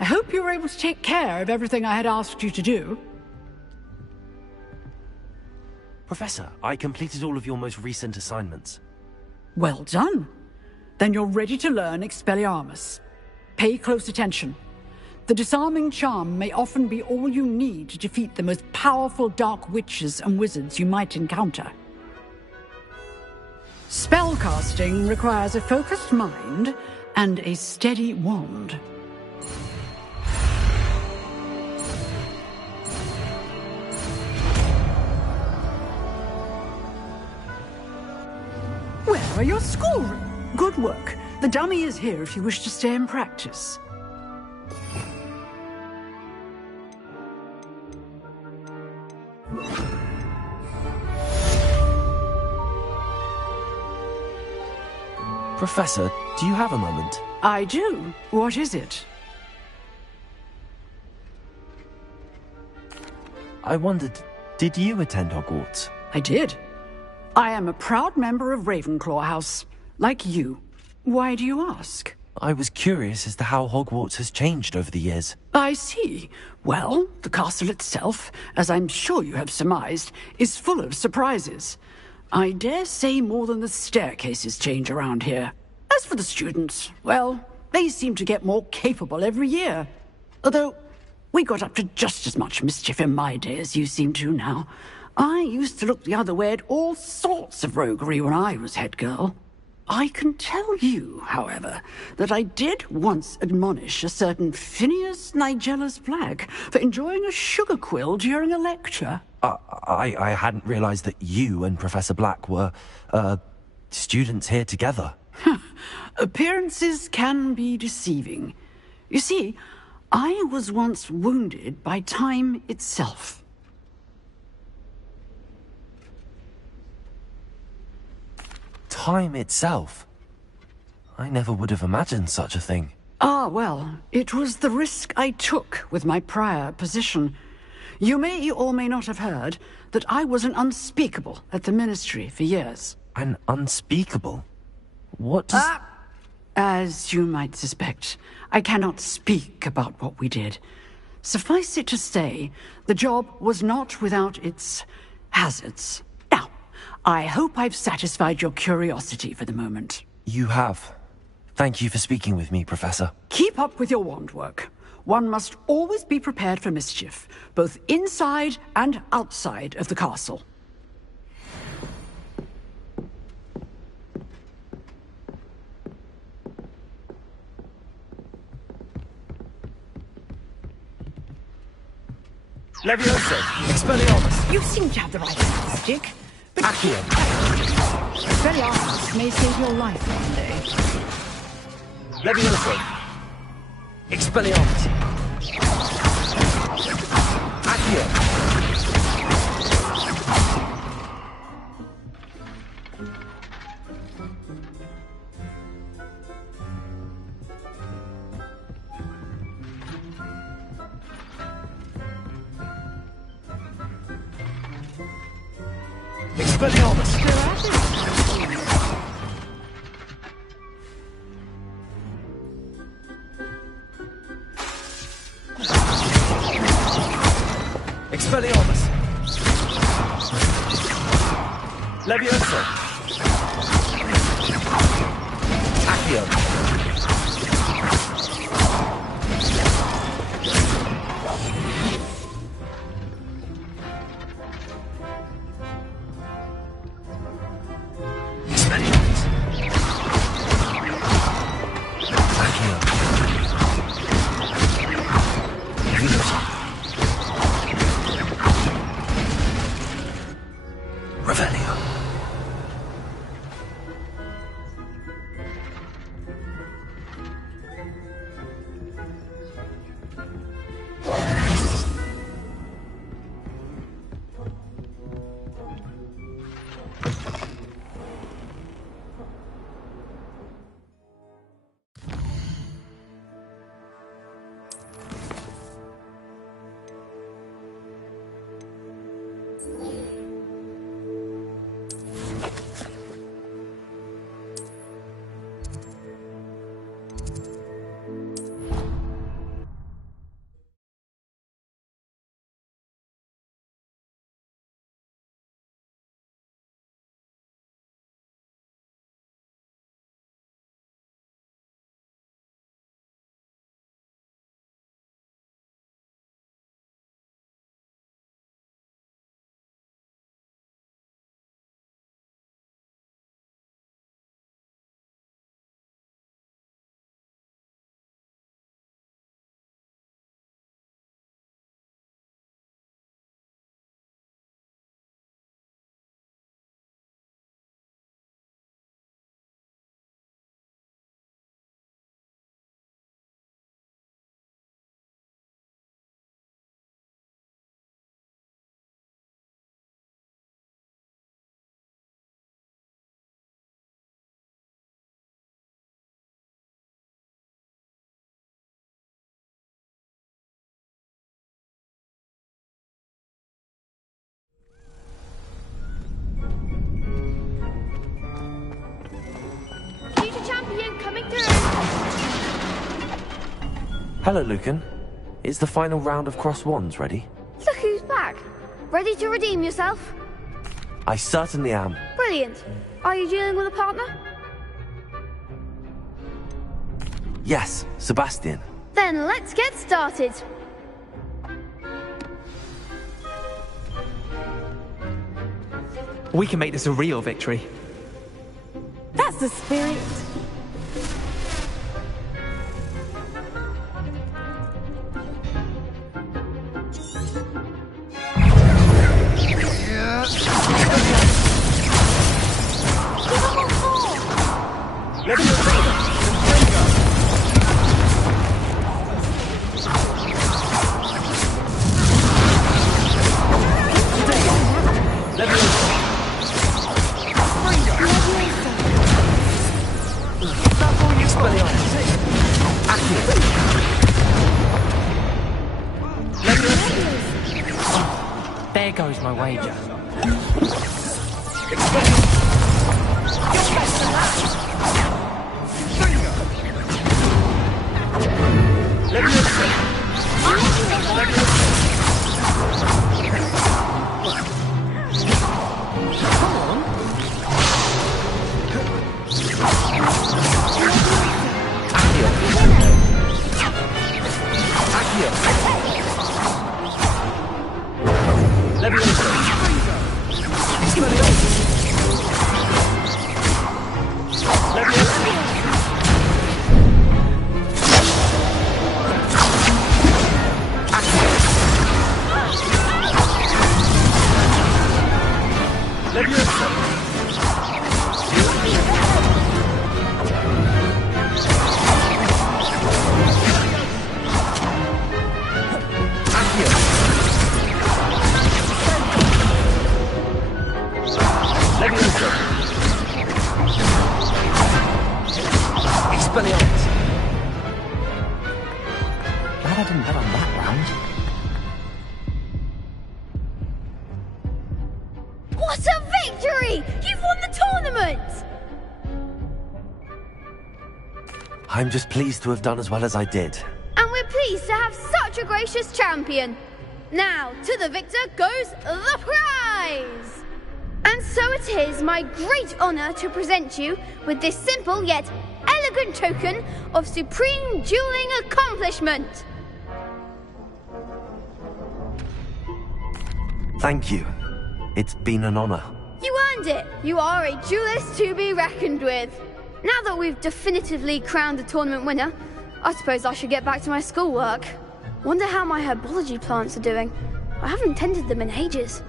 I hope you were able to take care of everything I had asked you to do. Professor, I completed all of your most recent assignments. Well done. Then you're ready to learn Expelliarmus. Pay close attention. The disarming charm may often be all you need to defeat the most powerful dark witches and wizards you might encounter. Spellcasting requires a focused mind and a steady wand. Where are your schoolroom? Good work. The dummy is here if you wish to stay and practice. Professor, do you have a moment? I do. What is it? I wondered, did you attend Hogwarts? I did. I am a proud member of Ravenclaw House, like you. Why do you ask? I was curious as to how Hogwarts has changed over the years. I see. Well, the castle itself, as I'm sure you have surmised, is full of surprises. I dare say more than the staircases change around here. As for the students, well, they seem to get more capable every year. Although, we got up to just as much mischief in my day as you seem to now. I used to look the other way at all sorts of roguery when I was head girl. I can tell you, however, that I did once admonish a certain Phineas Nigellus Black for enjoying a sugar quill during a lecture. I hadn't realized that you and Professor Black were, students here together. Appearances can be deceiving. You see, I was once wounded by time itself. Time itself? I never would have imagined such a thing. Ah, well, it was the risk I took with my prior position. You may or may not have heard that I was an unspeakable at the Ministry for years. An unspeakable? What does... As you might suspect, I cannot speak about what we did. Suffice it to say, the job was not without its hazards. Now, I hope I've satisfied your curiosity for the moment. You have. Thank you for speaking with me, Professor. Keep up with your wand work. One must always be prepared for mischief, both inside and outside of the castle. Levioso! Expelliarmus! You seem to have the right stick, but Accio! Expelliarmus may save your life one day. Levioso! Expelliarmus! Accio! Expelliarmus! Expelliarmus! Levioso! Accio! Hello, Lucan. Is the final round of cross wands ready? Look who's back. Ready to redeem yourself? I certainly am. Brilliant. Are you dealing with a partner? Yes, Sebastian. Then let's get started. We can make this a real victory. That's the spirit. There goes my wager. Glad I didn't bet on that round. What a victory! You've won the tournament! I'm just pleased to have done as well as I did. And we're pleased to have such a gracious champion. Now, to the victor goes the prize! And so it is my great honor to present you with this simple yet elegant token of supreme dueling accomplishment. Thank you. It's been an honor. You earned it. You are a duelist to be reckoned with. Now that we've definitively crowned the tournament winner, I suppose I should get back to my schoolwork. Wonder how my herbology plants are doing. I haven't tended them in ages.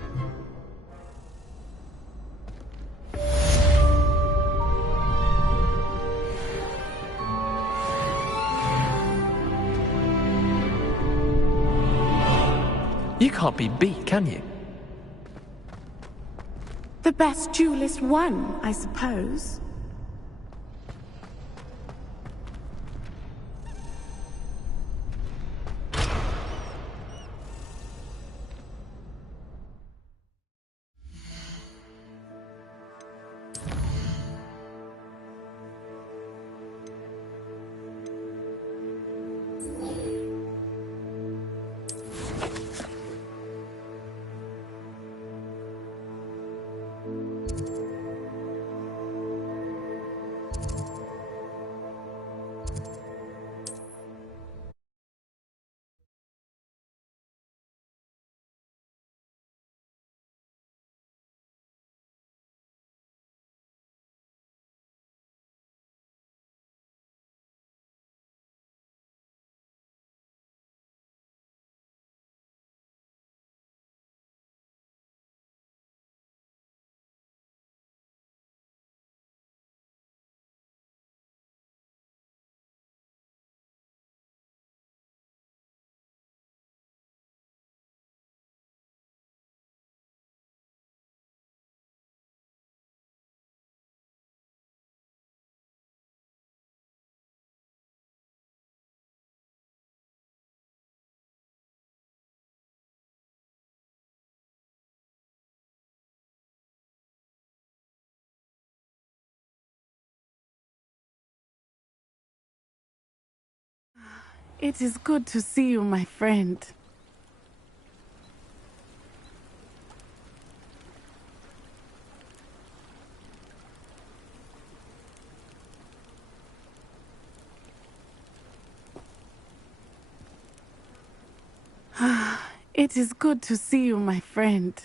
You can't be beat, can you? The best duelist won, I suppose. It is good to see you, my friend. It is good to see you, my friend.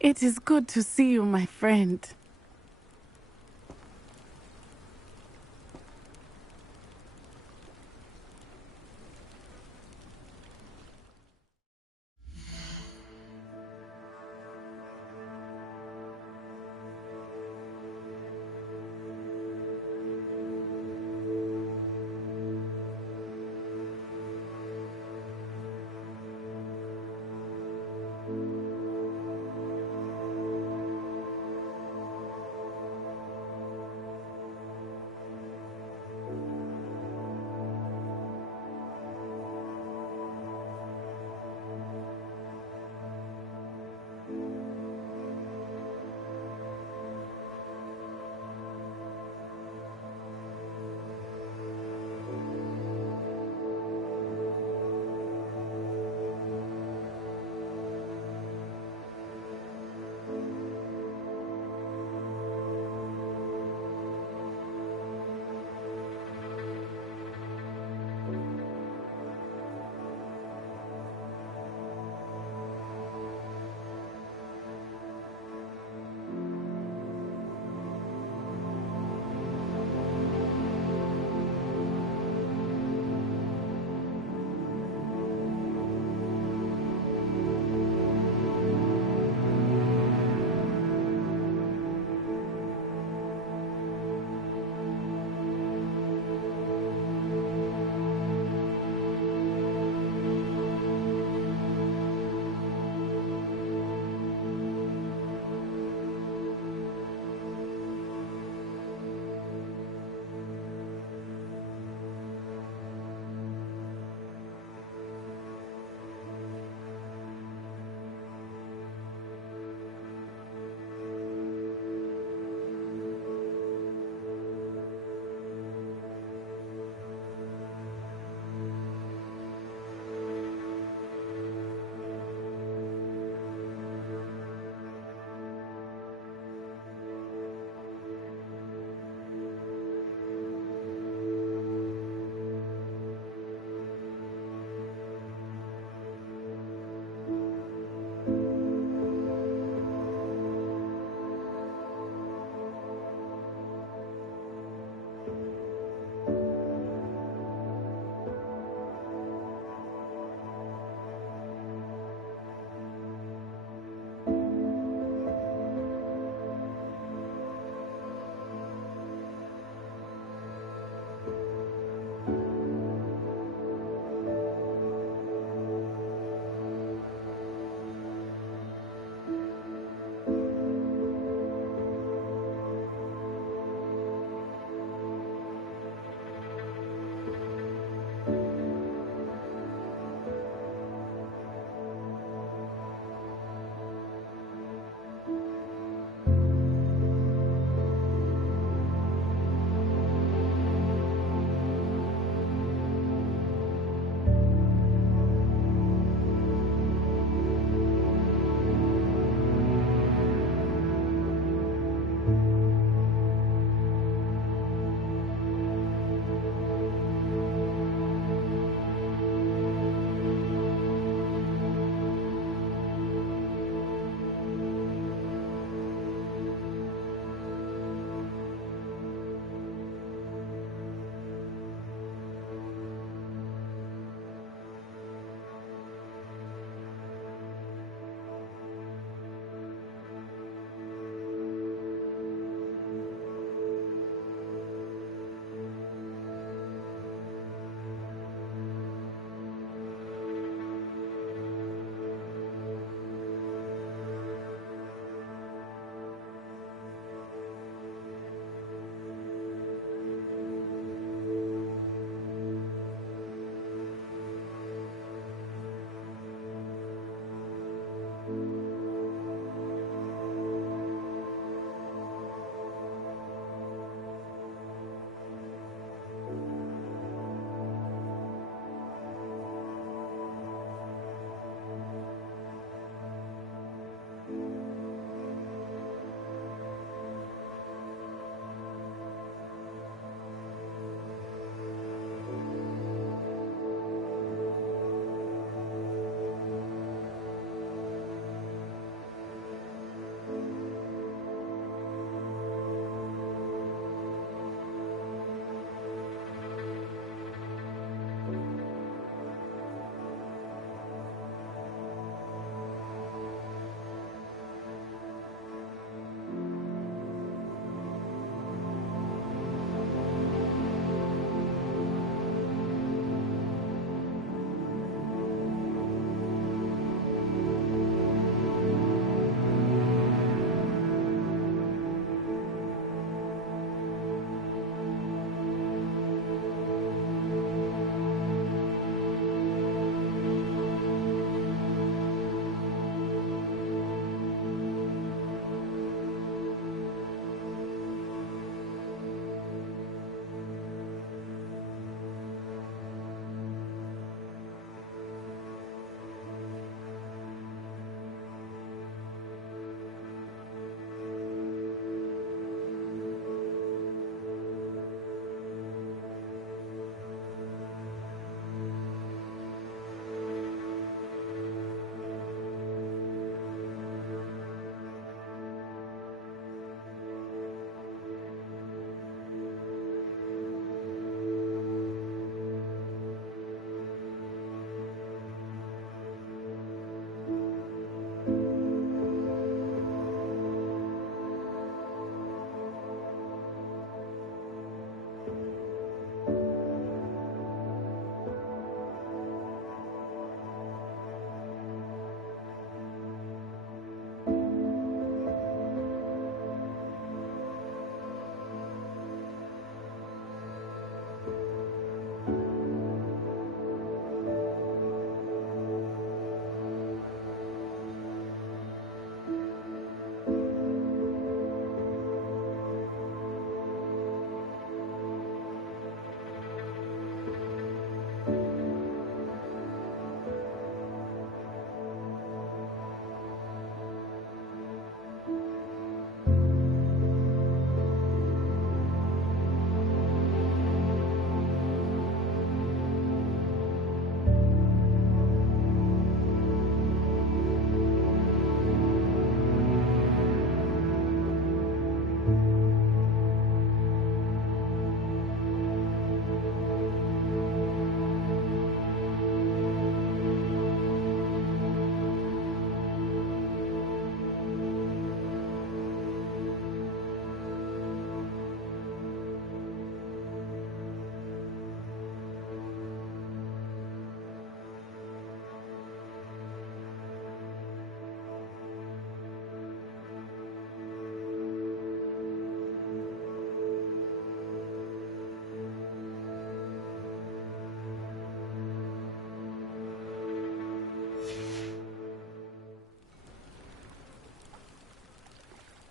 It is good to see you, my friend.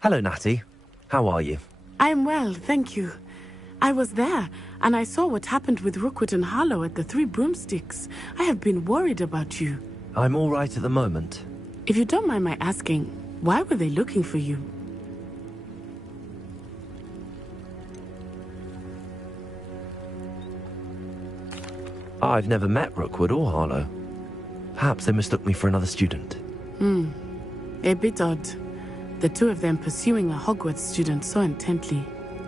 Hello, Natty. How are you? I'm well, thank you. I was there, and I saw what happened with Rookwood and Harlow at the Three Broomsticks. I have been worried about you. I'm all right at the moment. If you don't mind my asking, why were they looking for you? I've never met Rookwood or Harlow. Perhaps they mistook me for another student. A bit odd. The two of them pursuing a Hogwarts student so intently.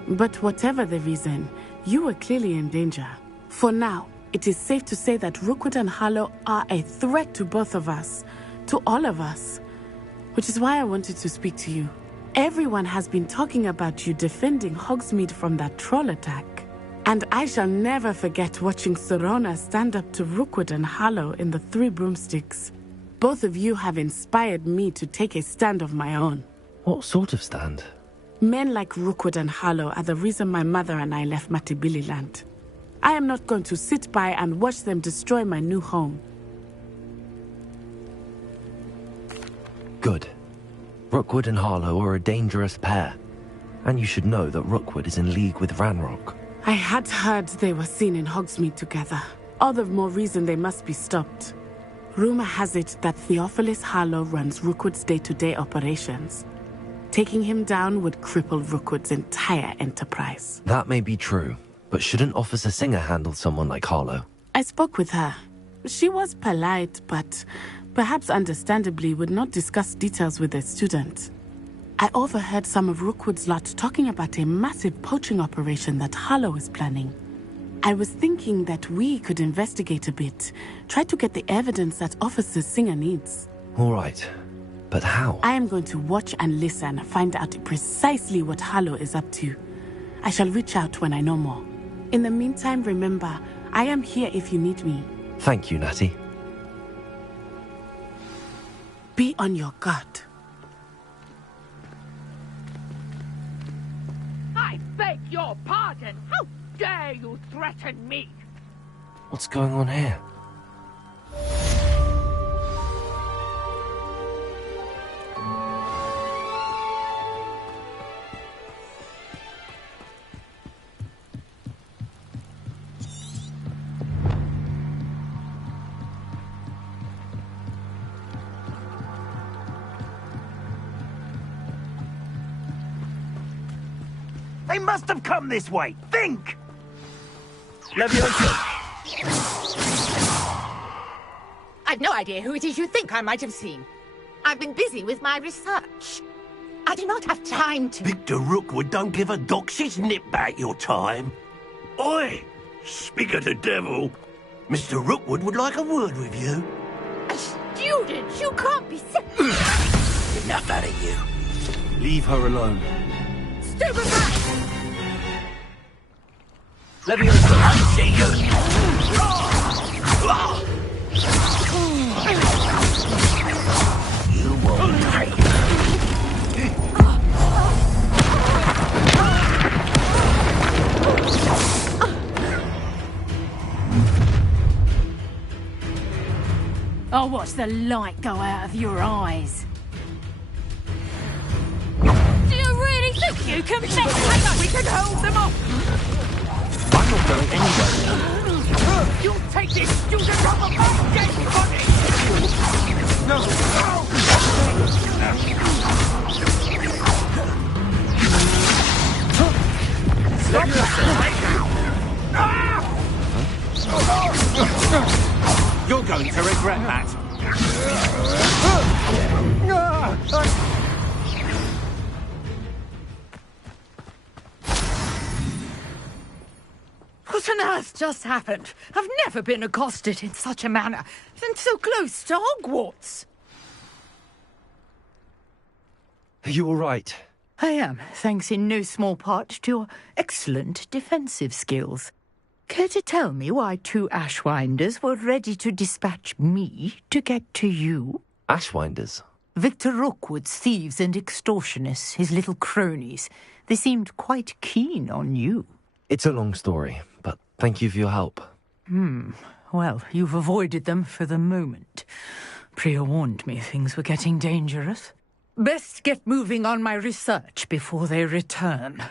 But whatever the reason, you were clearly in danger. For now, it is safe to say that Rookwood and Harlow are a threat to both of us. To all of us. Which is why I wanted to speak to you. Everyone has been talking about you defending Hogsmeade from that troll attack. And I shall never forget watching Sorona stand up to Rookwood and Harlow in the Three Broomsticks. Both of you have inspired me to take a stand of my own. What sort of stand? Men like Rookwood and Harlow are the reason my mother and I left Mattibilliland. I am not going to sit by and watch them destroy my new home. Good. Rookwood and Harlow are a dangerous pair. And you should know that Rookwood is in league with Ranrock. I had heard they were seen in Hogsmeade together. All the more reason they must be stopped. Rumor has it that Theophilus Harlow runs Rookwood's day-to-day operations. Taking him down would cripple Rookwood's entire enterprise. That may be true, but shouldn't Officer Singer handle someone like Harlow? I spoke with her. She was polite, but perhaps understandably would not discuss details with a student. I overheard some of Rookwood's lot talking about a massive poaching operation that Harlow is planning. I was thinking that we could investigate a bit, try to get the evidence that Officer Singer needs. All right, but how? I am going to watch and listen, find out precisely what Harlow is up to. I shall reach out when I know more. In the meantime, remember, I am here if you need me. Thank you, Natty. Be on your guard. I beg your pardon! How dare you threaten me? What's going on here? They must have come this way. Think! Leviosa! I've no idea who it is you think I might have seen. I've been busy with my research. I do not have time to... Victor Rookwood don't give a doxy's nip back your time. Oi! Speak of the devil. Mr. Rookwood would like a word with you. A student? You can't be serious. Enough out of you. Leave her alone. Stupid rat! Leviosa! I see you! You won't pay. I'll watch the light go out of your eyes. Do you really think you can make it? We can hold them off! I'm not going anywhere. You'll take this student off of my dead body! No! Stop You're going to regret that. What on earth just happened? I've never been accosted in such a manner, and so close to Hogwarts. Are you all right? I am, thanks in no small part to your excellent defensive skills. Care to tell me why two Ashwinders were ready to dispatch me to get to you? Ashwinders? Victor Rookwood's thieves and extortionists, his little cronies. They seemed quite keen on you. It's a long story, but thank you for your help. Well, you've avoided them for the moment. Priya warned me things were getting dangerous. Best get moving on my research before they return.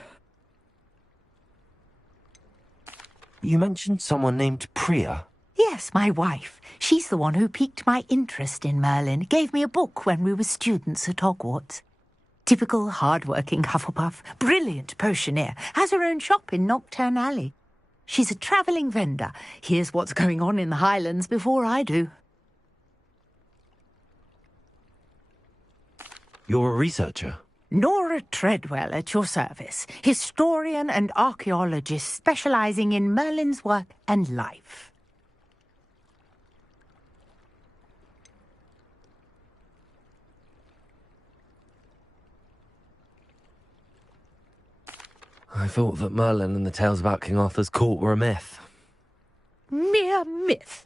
You mentioned someone named Priya. Yes, my wife. She's the one who piqued my interest in Merlin. Gave me a book when we were students at Hogwarts. Typical hard-working Hufflepuff, brilliant potioneer, has her own shop in Knockturn Alley. She's a travelling vendor. Hears what's going on in the Highlands before I do. You're a researcher? Nora Treadwell at your service, historian and archaeologist specialising in Merlin's work and life. I thought that Merlin and the tales about King Arthur's court were a myth. Mere myth.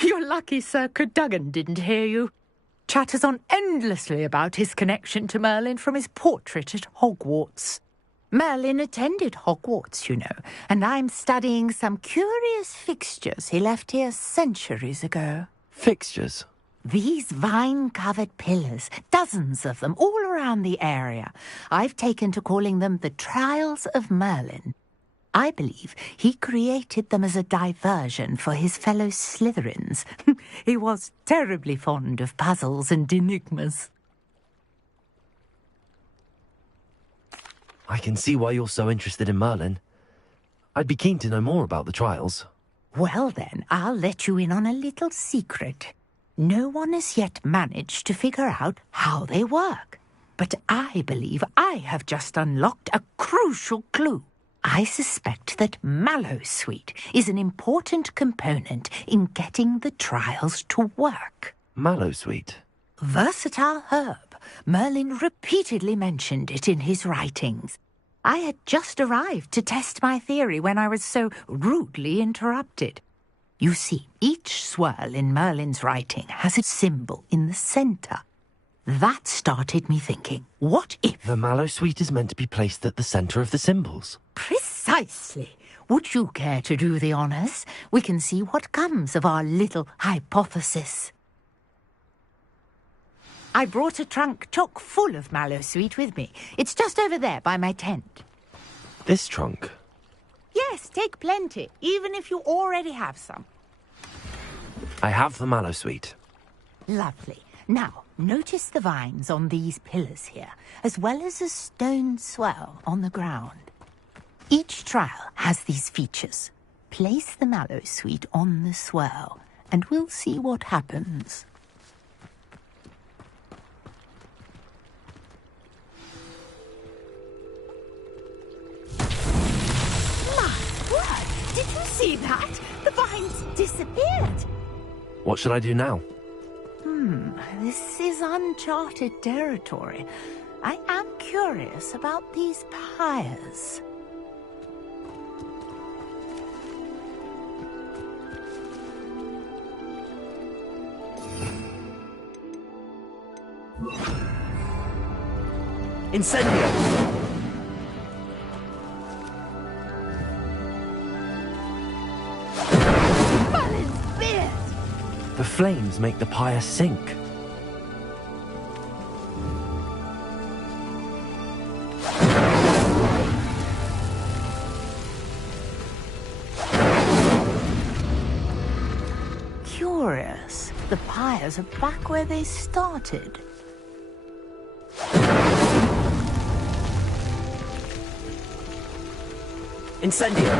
You're lucky Sir Cadogan didn't hear you. Chatters on endlessly about his connection to Merlin from his portrait at Hogwarts. Merlin attended Hogwarts, you know, and I'm studying some curious fixtures he left here centuries ago. Fixtures? These vine-covered pillars, dozens of them, all around the area. I've taken to calling them the Trials of Merlin. I believe he created them as a diversion for his fellow Slytherins. He was terribly fond of puzzles and enigmas. I can see why you're so interested in Merlin. I'd be keen to know more about the trials. Well then, I'll let you in on a little secret. No one has yet managed to figure out how they work. But I believe I have just unlocked a crucial clue. I suspect that Mallowsweet is an important component in getting the trials to work. Mallowsweet? Versatile herb. Merlin repeatedly mentioned it in his writings. I had just arrived to test my theory when I was so rudely interrupted. You see, each swirl in Merlin's writing has a symbol in the centre. That started me thinking, what if... The Mallowsweet is meant to be placed at the centre of the symbols. Precisely. Would you care to do the honours? We can see what comes of our little hypothesis. I brought a trunk chock full of Mallowsweet with me. It's just over there by my tent. This trunk? Yes, take plenty, even if you already have some. I have the Mallowsweet. Lovely. Now, notice the vines on these pillars here, as well as a stone swell on the ground. Each trial has these features. Place the Mallowsweet on the swell, and we'll see what happens. My word! Did you see that? The vines disappeared. What should I do now? This is uncharted territory. I am curious about these pyres. Incendio! Merlin's beard! The flames make the pyre sink. Curious. The pyres are back where they started. Incendio!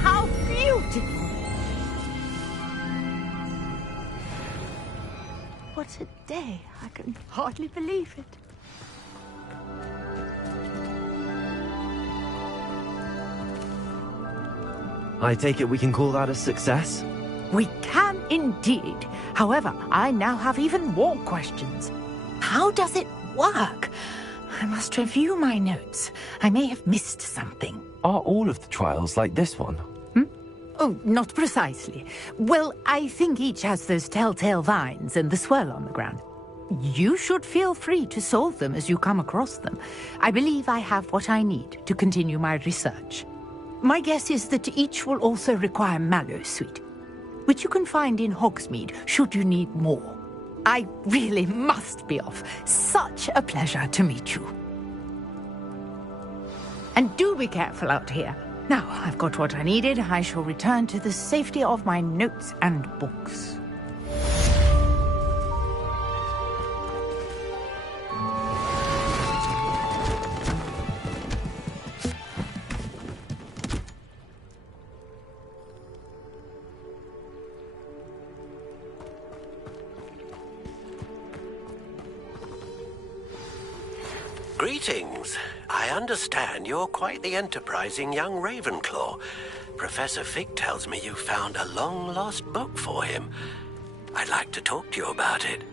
How beautiful! What a day. I can hardly believe it. I take it we can call that a success? We can indeed. However, I now have even more questions. How does it work? I must review my notes. I may have missed something. Are all of the trials like this one? Oh, not precisely. Well, I think each has those telltale vines and the swirl on the ground. you should feel free to solve them as you come across them. I believe I have what I need to continue my research. My guess is that each will also require mallow sweet, which you can find in Hogsmeade should you need more. I really must be off. Such a pleasure to meet you. And do be careful out here. Now I've got what I needed, I shall return to the safety of my notes and books. Greetings. I understand you're quite the enterprising young Ravenclaw. Professor Fig tells me you found a long-lost book for him. I'd like to talk to you about it.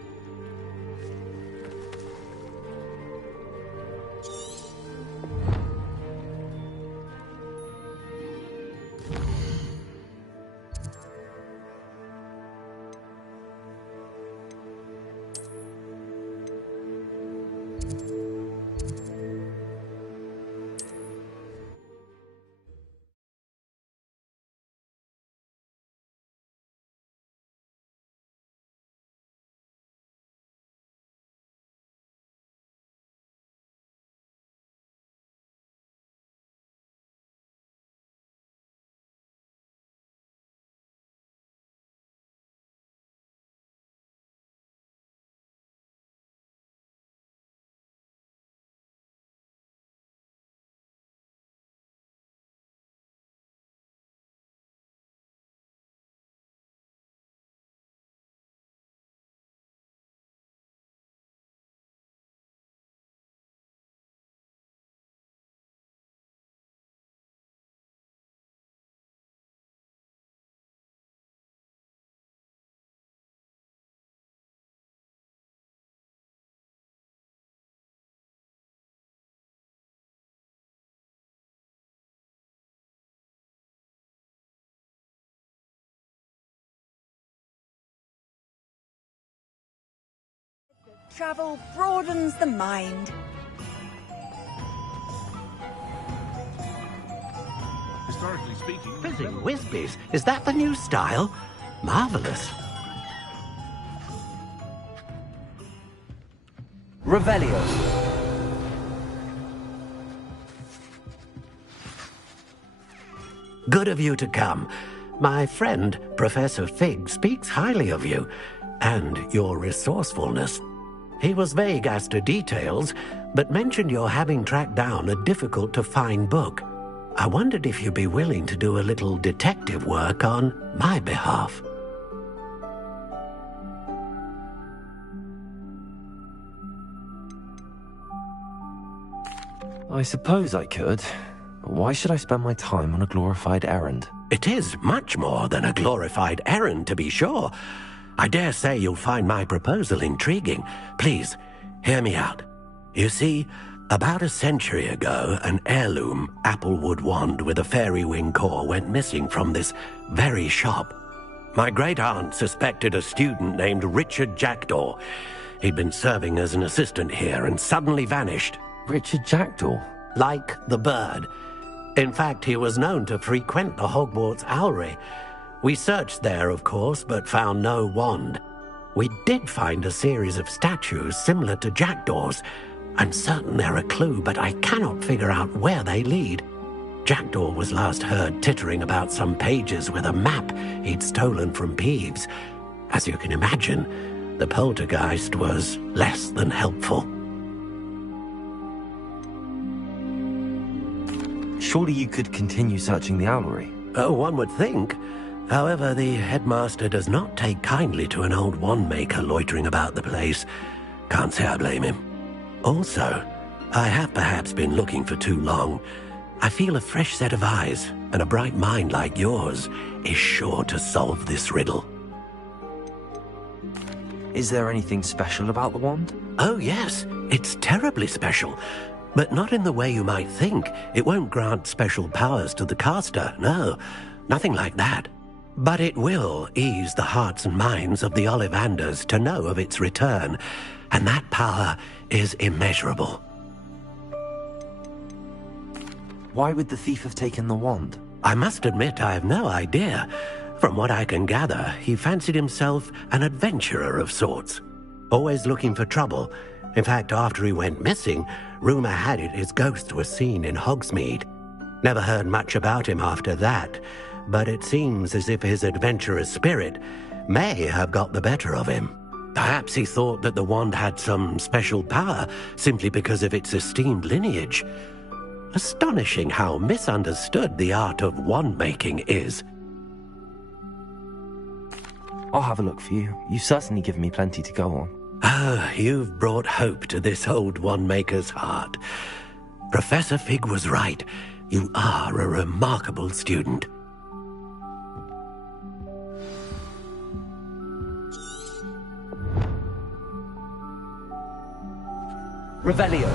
Travel broadens the mind. Historically speaking... Fizzing Whizbies, is that the new style? Marvellous. Revelio. Good of you to come. My friend, Professor Fig, speaks highly of you and your resourcefulness. He was vague as to details, but mentioned your having tracked down a difficult-to-find book. I wondered if you'd be willing to do a little detective work on my behalf. I suppose I could. Why should I spend my time on a glorified errand? It is much more than a glorified errand, to be sure. I dare say you'll find my proposal intriguing. Please, hear me out. You see, about a century ago, an heirloom applewood wand with a fairy wing core went missing from this very shop. My great-aunt suspected a student named Richard Jackdaw. He'd been serving as an assistant here and suddenly vanished. Richard Jackdaw? Like the bird. In fact, he was known to frequent the Hogwarts Owlery. We searched there, of course, but found no wand. We did find a series of statues similar to Jackdaw's. I'm certain they're a clue, but I cannot figure out where they lead. Jackdaw was last heard tittering about some pages with a map he'd stolen from Peeves. As you can imagine, the poltergeist was less than helpful. Surely you could continue searching the Owlery. Oh, one would think. However, the headmaster does not take kindly to an old wand-maker loitering about the place. Can't say I blame him. Also, I have perhaps been looking for too long. I feel a fresh set of eyes, and a bright mind like yours is sure to solve this riddle. Is there anything special about the wand? Oh, yes. It's terribly special. But not in the way you might think. It won't grant special powers to the caster, no. Nothing like that. But it will ease the hearts and minds of the Ollivanders to know of its return, and that power is immeasurable. Why would the thief have taken the wand? I must admit I have no idea. From what I can gather, he fancied himself an adventurer of sorts, always looking for trouble. In fact, after he went missing, rumour had it his ghost was seen in Hogsmeade. Never heard much about him after that, but it seems as if his adventurous spirit may have got the better of him. Perhaps he thought that the wand had some special power simply because of its esteemed lineage. Astonishing how misunderstood the art of wand-making is. I'll have a look for you. You've certainly given me plenty to go on. Ah, you've brought hope to this old wand-maker's heart. Professor Fig was right. You are a remarkable student. Revelio.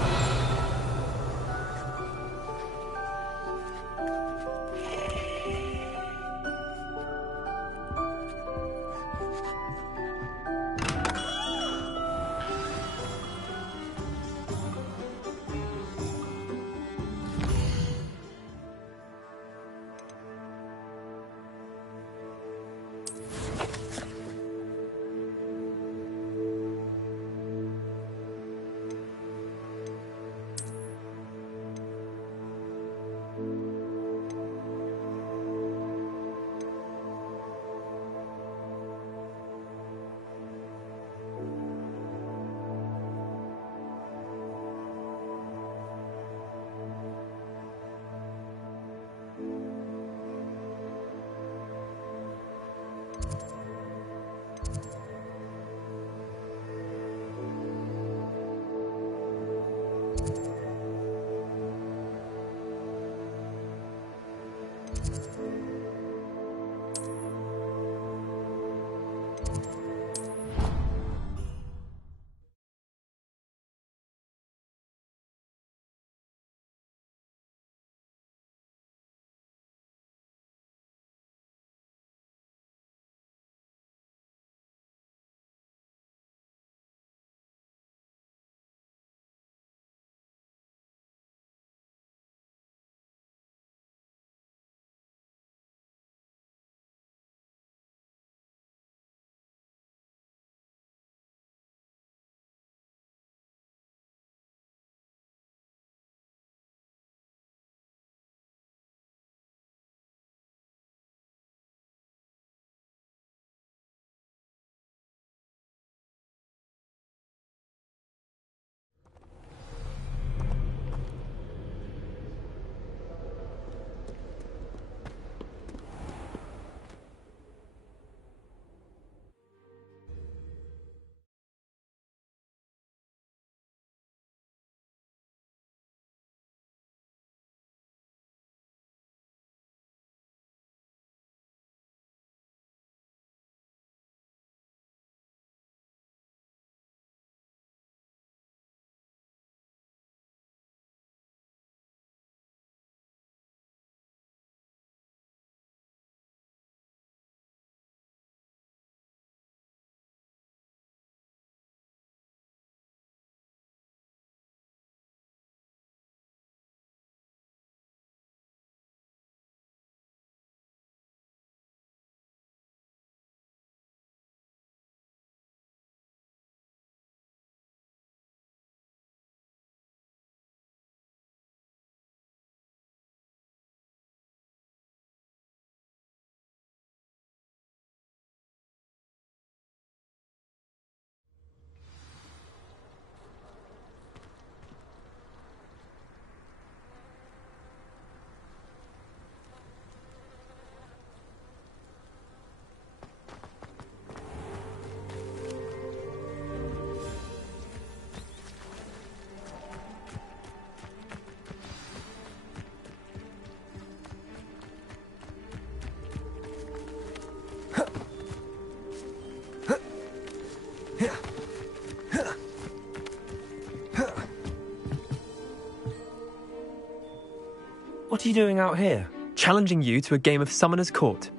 What are you doing out here? Challenging you to a game of Summoner's Court.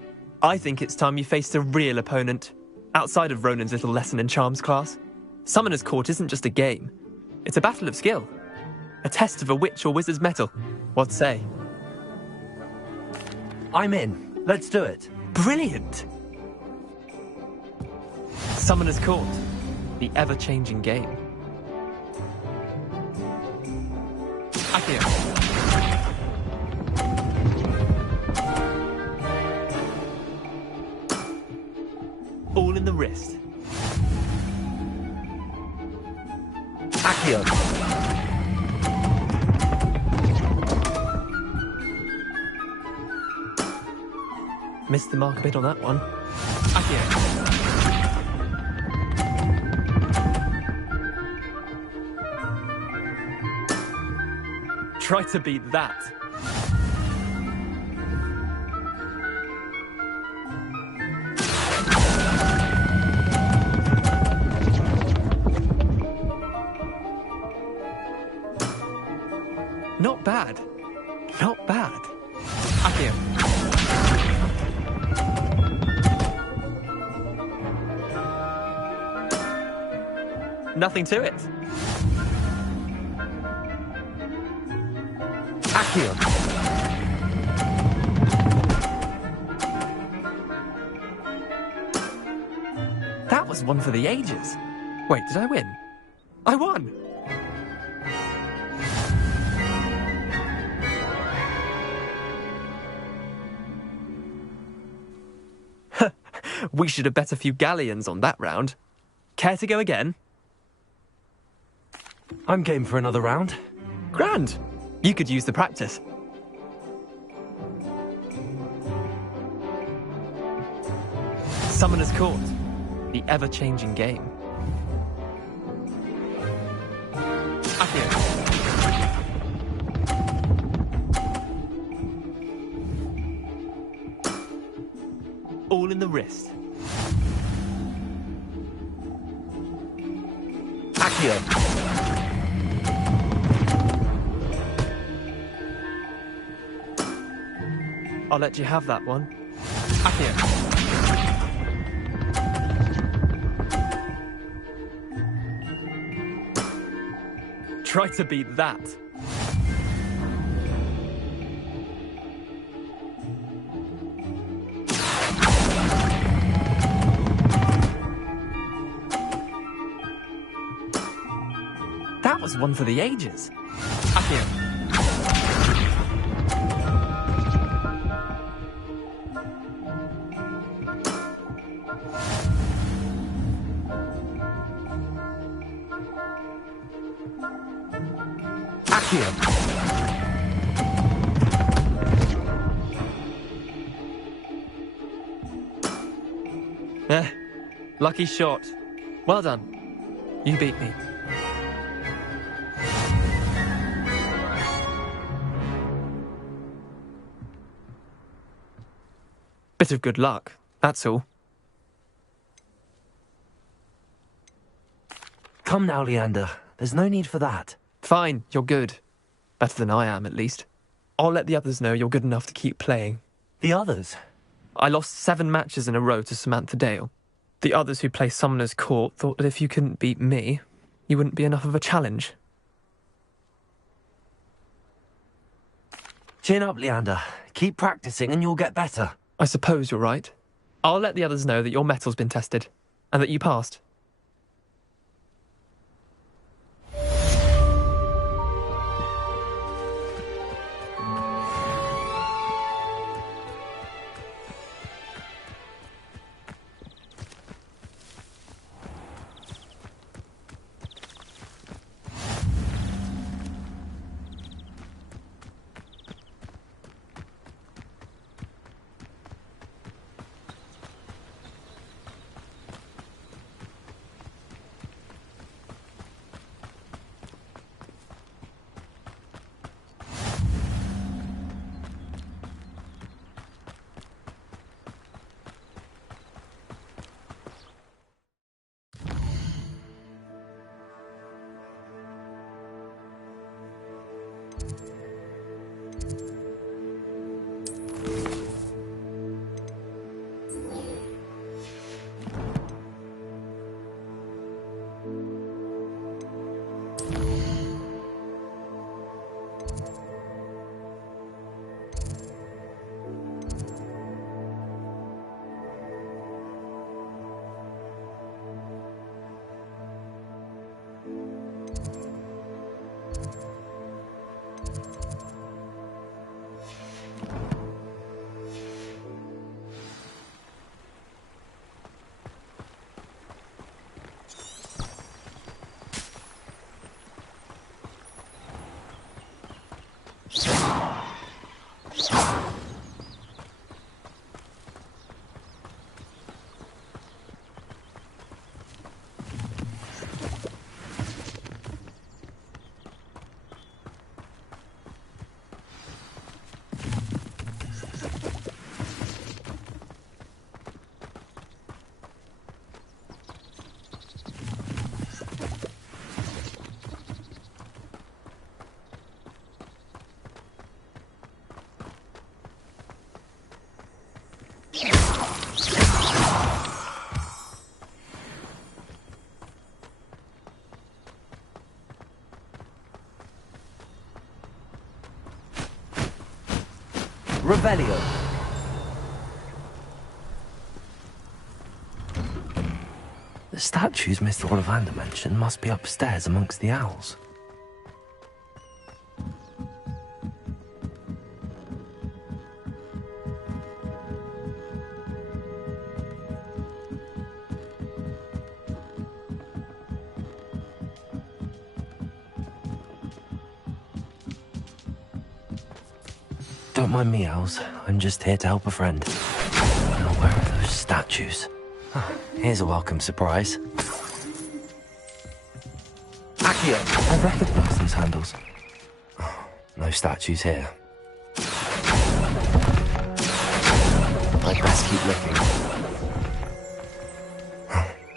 I think it's time you faced a real opponent, outside of Ronan's little lesson in charms class. Summoner's Court isn't just a game. It's a battle of skill. A test of a witch or wizard's mettle. What say? I'm in. Let's do it. Brilliant! Summoner's Court. The ever-changing game. Accio. All in the wrist. Accio. Missed the mark a bit on that one. Accio. Try to beat that. Not bad. Not bad. Accio. Nothing to it. Accio. That was one for the ages. Wait, did I win? I won! We should have bet a few galleons on that round. Care to go again? I'm game for another round. Grand! You could use the practice. Summoner's Court. The ever-changing game. Accio. All in the wrist. Accio. I'll let you have that one. Accio. Try to beat that. That was one for the ages. Accio. Lucky shot. Well done. You beat me. Bit of good luck, that's all. Come now, Leander. There's no need for that. Fine, you're good. Better than I am, at least. I'll let the others know you're good enough to keep playing. The others? I lost 7 matches in a row to Samantha Dale. The others who play Summoner's Court thought that if you couldn't beat me, you wouldn't be enough of a challenge. Chin up, Leander. Keep practicing and you'll get better. I suppose you're right. I'll let the others know that your metal's been tested, and that you passed. Revelio. The statues Mr. Ollivander mentioned must be upstairs amongst the owls. Don't mind me, owls. I'm just here to help a friend. Now, where are those statues? Oh, here's a welcome surprise. Accio! I recognize those handles. Oh, no statues here. I'd best keep looking.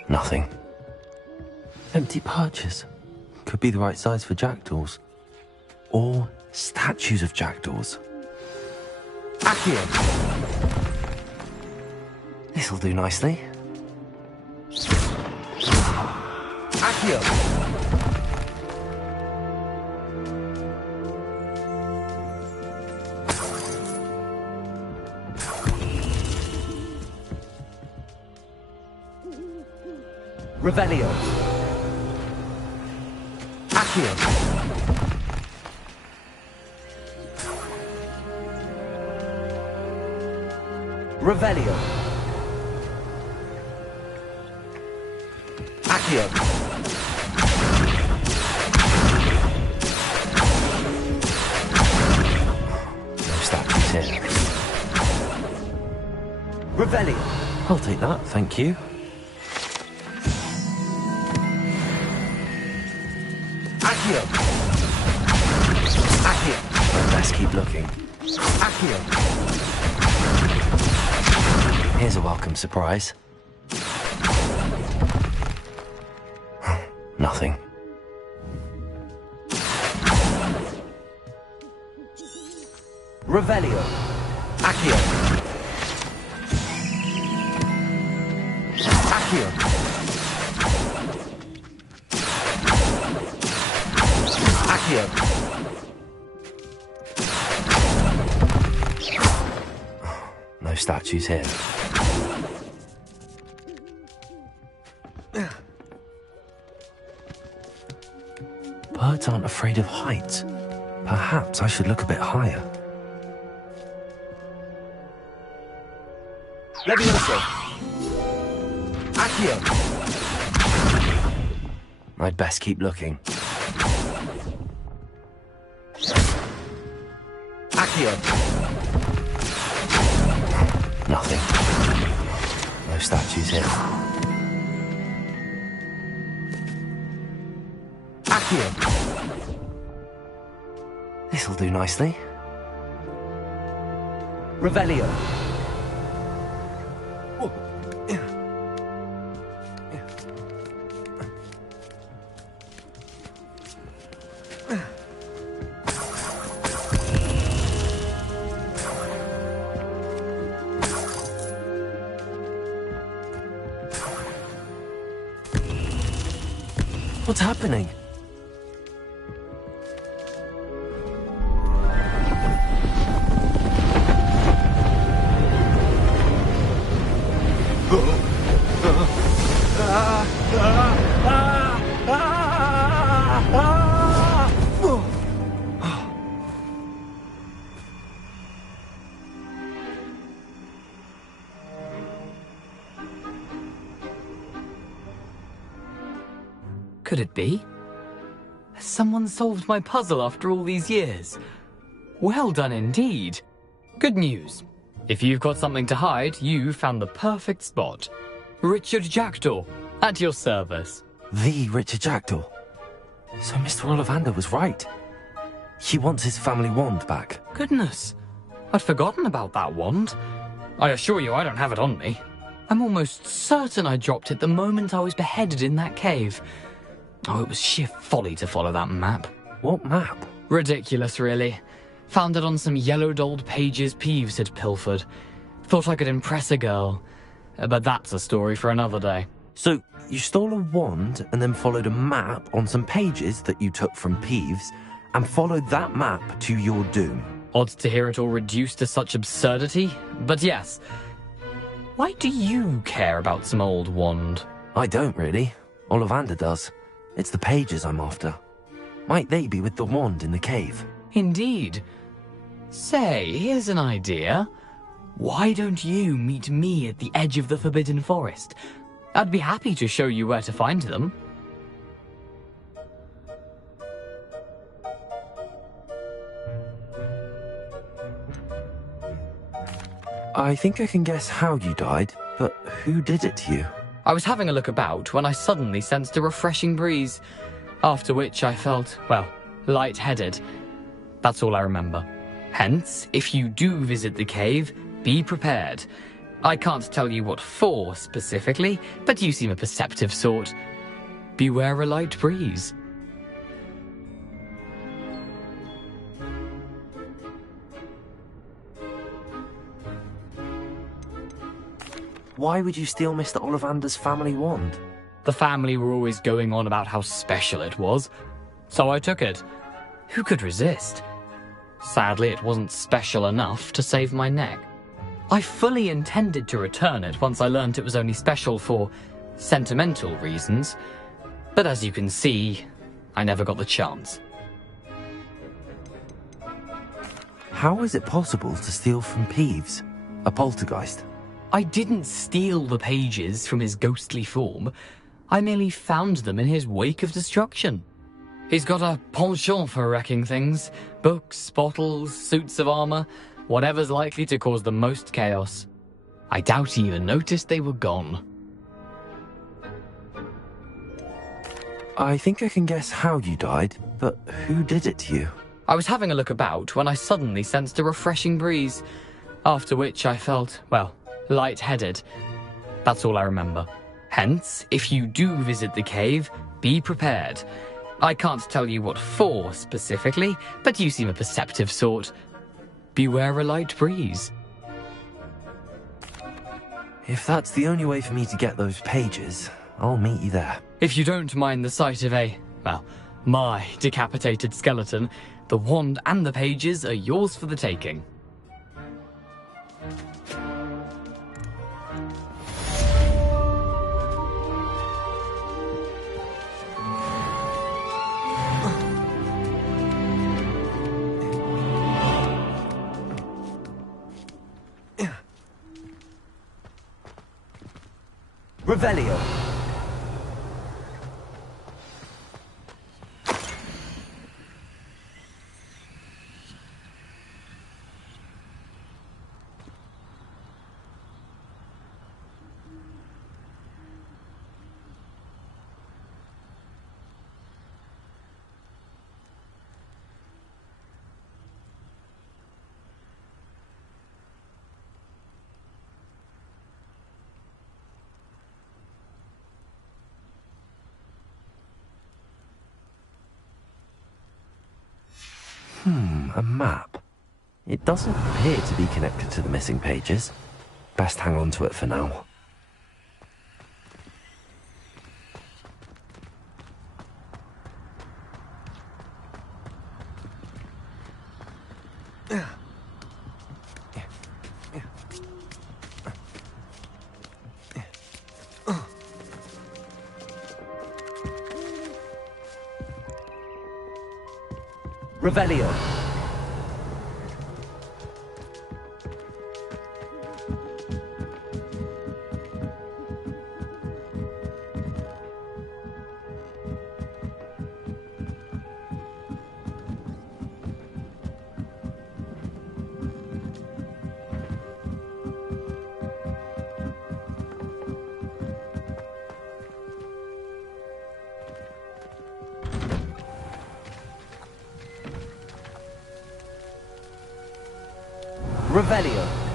Nothing. Empty perches. Could be the right size for jackdaws. Or statues of jackdaws. Accio! This'll do nicely. Accio! Revelio. Accio. Revelio. Accio. No statues here. Revelio. I'll take that, thank you. Accio. Accio. I'd best keep looking. Accio. Here's a welcome surprise. Nothing. Revelio. Accio. Accio. Accio. No statues here. Birds aren't afraid of heights. Perhaps I should look a bit higher. Levioso. Accio. I'd best keep looking. Accio. Nothing. No statues here. Accio. This'll do nicely. Revelio. What's happening? Could it be? Has someone solved my puzzle after all these years? Well done indeed. Good news. If you've got something to hide, you found the perfect spot. Richard Jackdaw, at your service. The Richard Jackdaw. So Mr. Ollivander was right. He wants his family wand back. Goodness, I'd forgotten about that wand. I assure you I don't have it on me. I'm almost certain I dropped it the moment I was beheaded in that cave. Oh, it was sheer folly to follow that map. What map? Ridiculous, really. Found it on some yellowed old pages Peeves had pilfered. Thought I could impress a girl. But that's a story for another day. So, you stole a wand and then followed a map on some pages that you took from Peeves and followed that map to your doom. Odd to hear it all reduced to such absurdity, but yes. Why do you care about some old wand? I don't really. Ollivander does. It's the pages I'm after. Might they be with the wand in the cave? Indeed. Say, here's an idea. Why don't you meet me at the edge of the Forbidden Forest? I'd be happy to show you where to find them. I think I can guess how you died, but who did it to you? I was having a look about when I suddenly sensed a refreshing breeze, after which I felt, well, lightheaded. That's all I remember. Hence, if you do visit the cave, be prepared. I can't tell you what for specifically, but you seem a perceptive sort. Beware a light breeze. Why would you steal Mr. Ollivander's family wand? The family were always going on about how special it was, so I took it. Who could resist? Sadly, it wasn't special enough to save my neck. I fully intended to return it once I learned it was only special for sentimental reasons, but as you can see, I never got the chance. How is it possible to steal from Peeves, a poltergeist? I didn't steal the pages from his ghostly form. I merely found them in his wake of destruction. He's got a penchant for wrecking things. Books, bottles, suits of armor, whatever's likely to cause the most chaos. I doubt he even noticed they were gone. I think I can guess how you died, but who did it to you? I was having a look about when I suddenly sensed a refreshing breeze, after which I felt, well, lightheaded. That's all I remember. Hence, if you do visit the cave, be prepared. I can't tell you what for specifically, but you seem a perceptive sort. Beware a light breeze. If that's the only way for me to get those pages, I'll meet you there. If you don't mind the sight of my decapitated skeleton, the wand and the pages are yours for the taking. Revelio. A map. It doesn't appear to be connected to the missing pages. Best hang on to it for now. Revelio. Revelio.